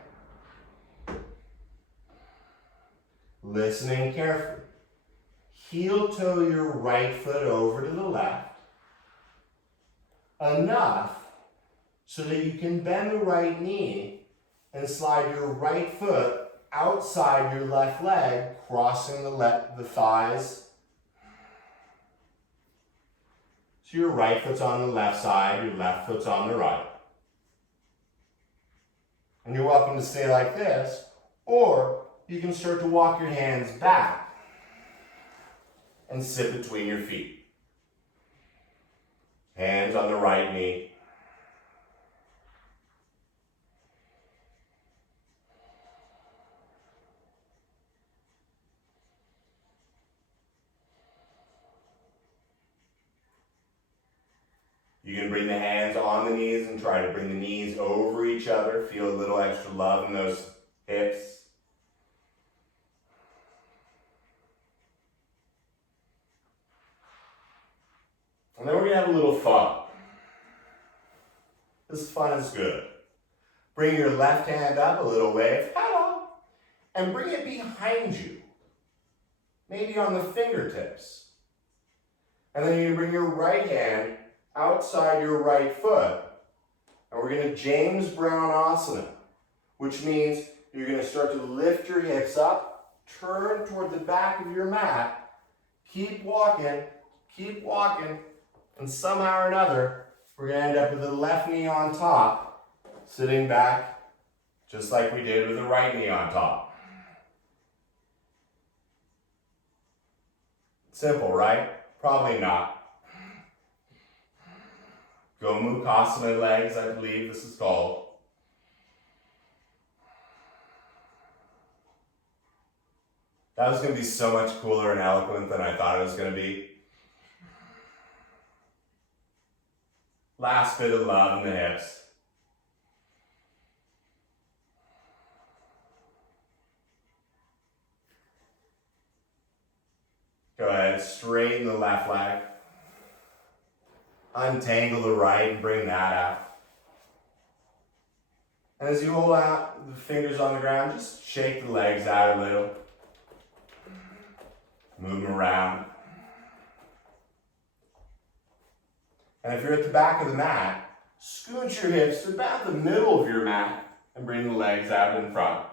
Listening carefully. Heel toe your right foot over to the left. Enough so that you can bend the right knee and slide your right foot outside your left leg, crossing the thighs. So your right foot's on the left side, your left foot's on the right. And you're welcome to stay like this, or you can start to walk your hands back and sit between your feet. Hands on the right knee. You can bring the hands on the knees and try to bring the knees over each other. Feel a little extra love in those hips. And then we're going to have a little fun. This fun is good. Bring your left hand up, a little wave, hello, and bring it behind you. Maybe on the fingertips. And then you bring your right hand outside your right foot. And we're going to James Brown Asana, which means you're going to start to lift your hips up, turn toward the back of your mat, keep walking, and somehow or another, we're going to end up with the left knee on top, sitting back, just like we did with the right knee on top. Simple, right? Probably not. Gomukhasana legs, I believe this is called. That was going to be so much cooler and eloquent than I thought it was going to be. Last bit of love in the hips. Go ahead, straighten the left leg. Untangle the right and bring that out. And as you hold out the fingers on the ground, just shake the legs out a little. Move them around. And if you're at the back of the mat, scoot your hips to about the middle of your mat and bring the legs out in front.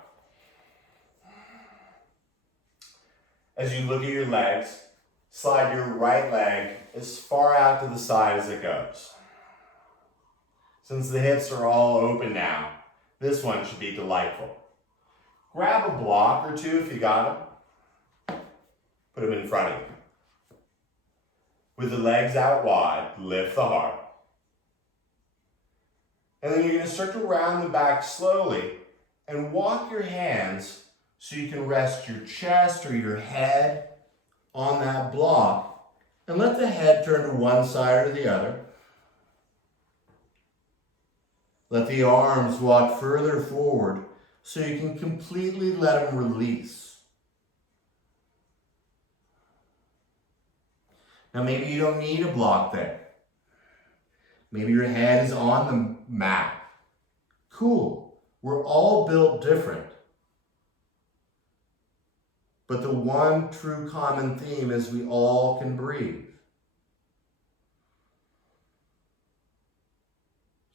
As you look at your legs, slide your right leg as far out to the side as it goes. Since the hips are all open now, this one should be delightful. Grab a block or two if you got them. Put them in front of you. With the legs out wide, lift the heart. And then you're going to start to round the back slowly and walk your hands so you can rest your chest or your head on that block and let the head turn to one side or the other. Let the arms walk further forward so you can completely let them release. Now maybe you don't need a block there. Maybe your head is on the mat. Cool. We're all built different. But the one true common theme is we all can breathe.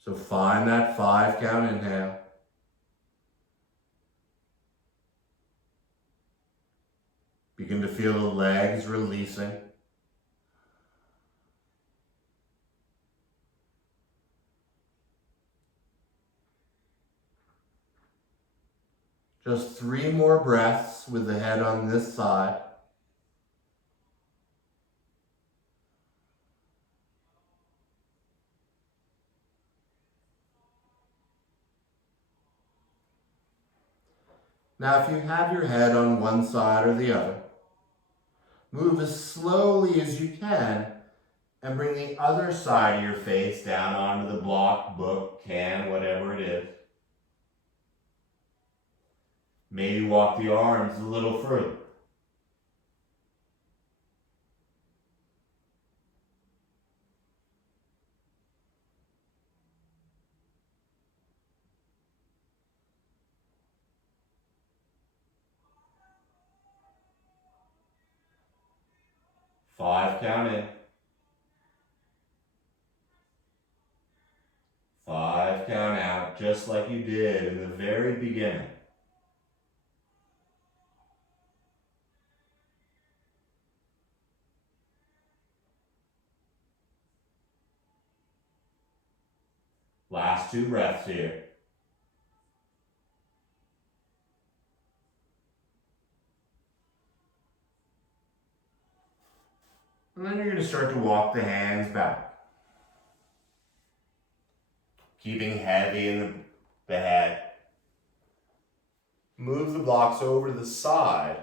So find that 5 count inhale. Begin to feel the legs releasing. Just 3 more breaths with the head on this side. Now, if you have your head on one side or the other, move as slowly as you can and bring the other side of your face down onto the block, book, can, whatever it is. Maybe walk the arms a little further. Five count in. 5 count out, just like you did in the very beginning. Last 2 breaths here. And then you're going to start to walk the hands back. Keeping heavy in the head. Move the blocks over to the side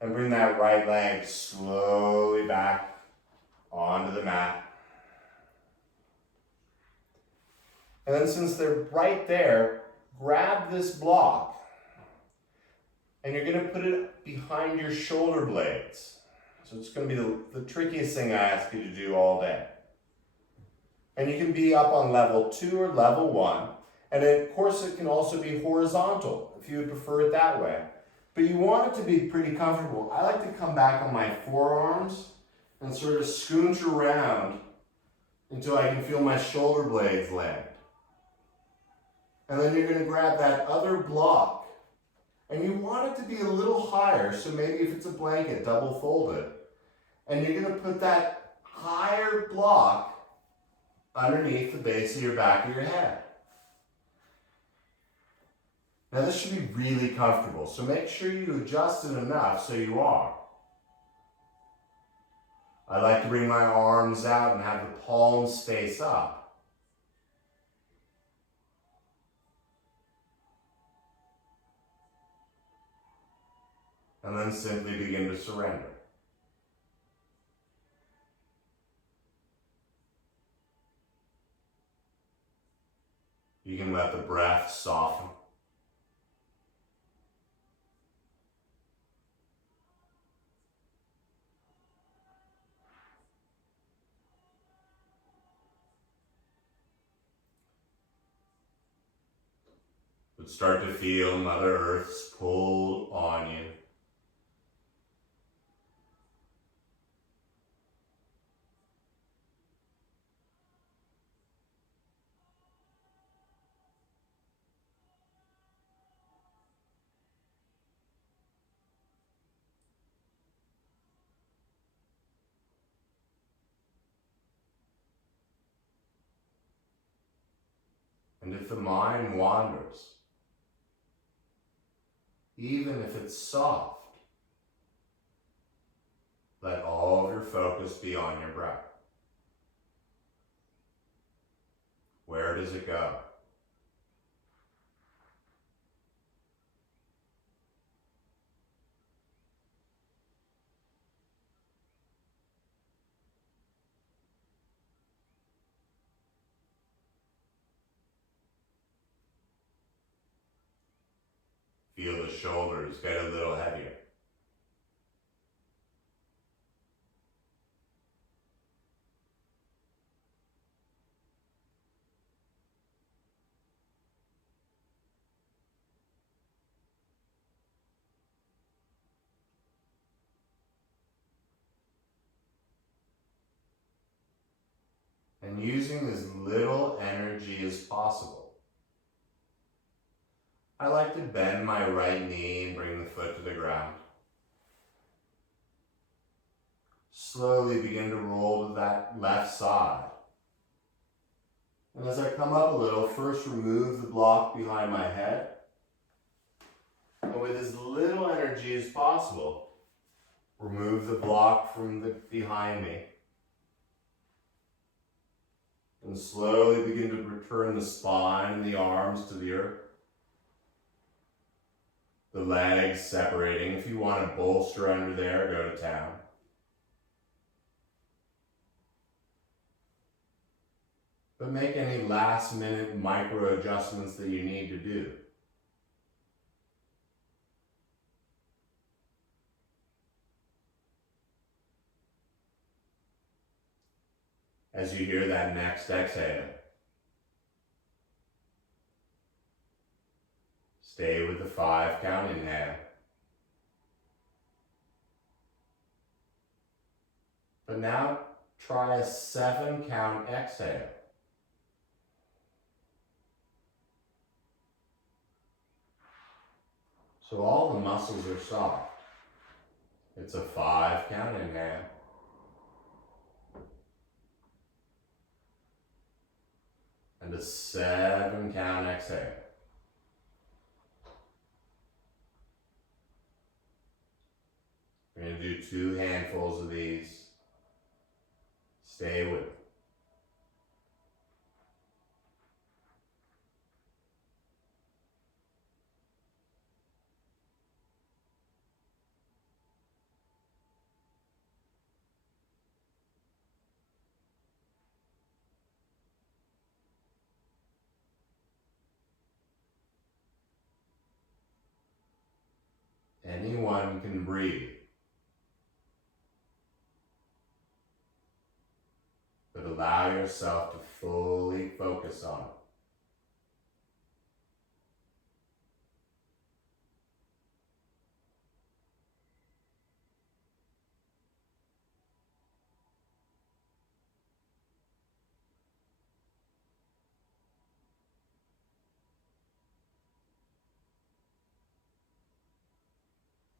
and bring that right leg slowly back onto the mat. And then since they're right there, grab this block and you're gonna put it behind your shoulder blades. So it's gonna be the trickiest thing I ask you to do all day. And you can be up on level 2 or level 1. And then, of course, it can also be horizontal if you would prefer it that way. But you want it to be pretty comfortable. I like to come back on my forearms and sort of scooch around until I can feel my shoulder blades land. And then you're going to grab that other block. And you want it to be a little higher, so maybe if it's a blanket, double fold it. And you're going to put that higher block underneath the base of your back of your head. Now this should be really comfortable, so make sure you adjust it enough so you are. I like to bring my arms out and have the palms face up. And then simply begin to surrender. You can let the breath soften. But start to feel Mother Earth's pull on you. And if the mind wanders, even if it's soft, let all of your focus be on your breath. Where does it go? Feel the shoulders get a little heavier. And using as little energy as possible. I like to bend my right knee and bring the foot to the ground. Slowly begin to roll to that left side. And as I come up a little, first remove the block behind my head. And with as little energy as possible, remove the block from behind me. And slowly begin to return the spine and the arms to the earth. The legs separating. If you want to bolster under there, go to town. But make any last minute micro adjustments that you need to do. As you hear that next exhale, stay with the 5 count inhale. But now try a 7 count exhale. So all the muscles are soft. It's a 5 count inhale. And a 7 count exhale. We're going to do 2 handfuls of these. Stay with it. Anyone can breathe. But allow yourself to fully focus on it.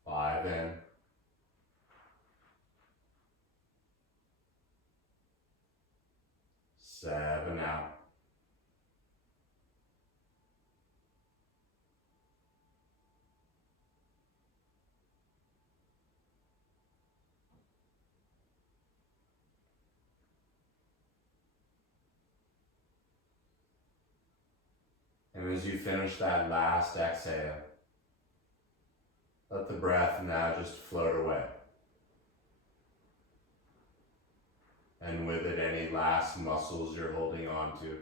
Five in. 7 out. And as you finish that last exhale, let the breath now just float away. And with it, any last muscles you're holding on to.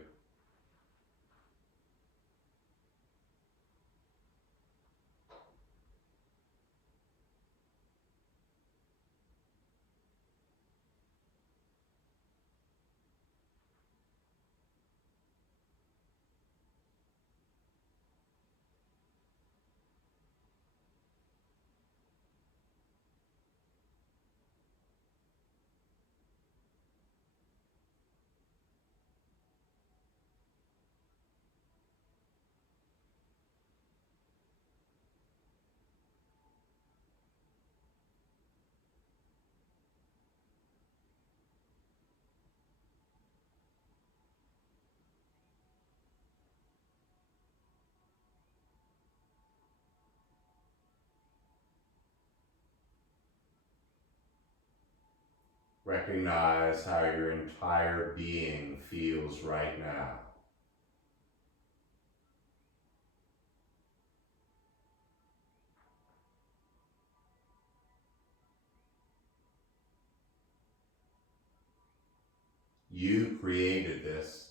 Recognize how your entire being feels right now. You created this.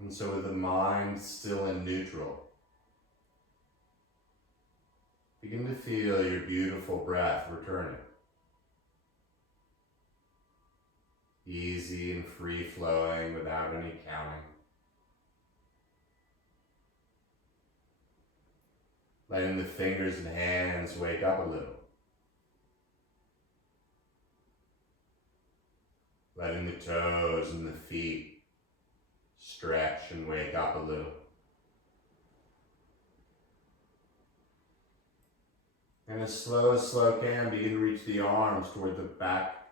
And so with the mind still in neutral, begin to feel your beautiful breath returning. Easy and free-flowing without any counting. Letting the fingers and hands wake up a little. Letting the toes and the feet stretch and wake up a little. And as slow can, begin to reach the arms toward the back.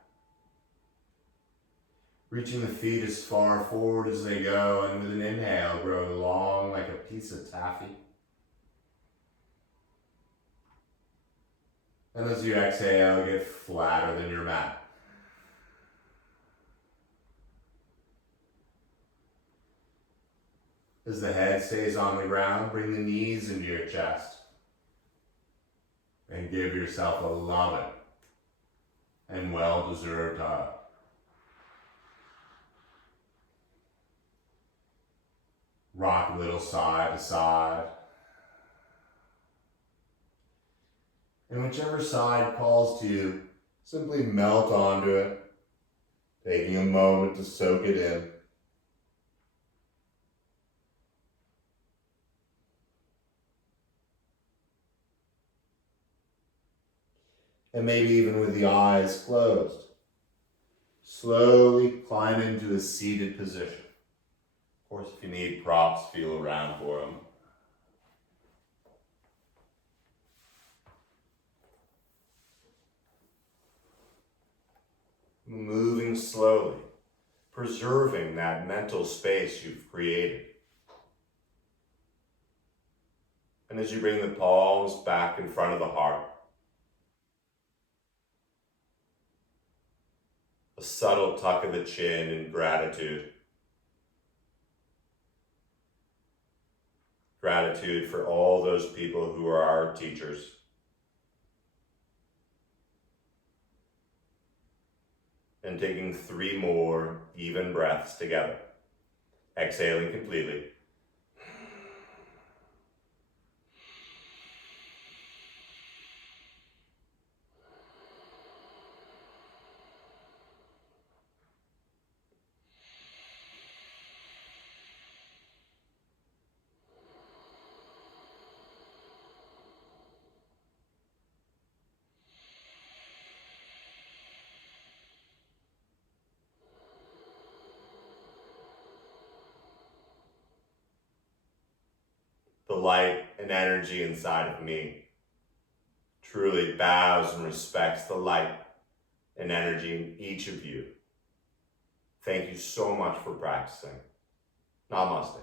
Reaching the feet as far forward as they go, and with an inhale, grow long like a piece of taffy. And as you exhale, get flatter than your mat. As the head stays on the ground, bring the knees into your chest. And give yourself a loving and well-deserved hug. Rock a little side to side. And whichever side calls to you, simply melt onto it, taking a moment to soak it in. And maybe even with the eyes closed, slowly climb into a seated position. Of course, if you need props, feel around for them. Moving slowly, preserving that mental space you've created. And as you bring the palms back in front of the heart, a subtle tuck of the chin in gratitude. Gratitude for all those people who are our teachers. and taking 3 more even breaths together. Exhaling completely. The light and energy inside of me truly bows and respects the light and energy in each of you. Thank you so much for practicing. Namaste.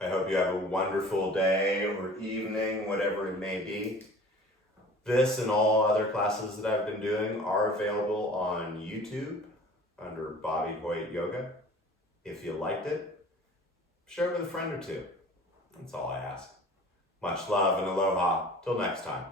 I hope you have a wonderful day or evening, whatever it may be. This and all other classes that I've been doing are available on YouTube under Bobby Hoyt Yoga. If you liked it, share it with a friend or two. That's all I ask. Much love and aloha. Till next time.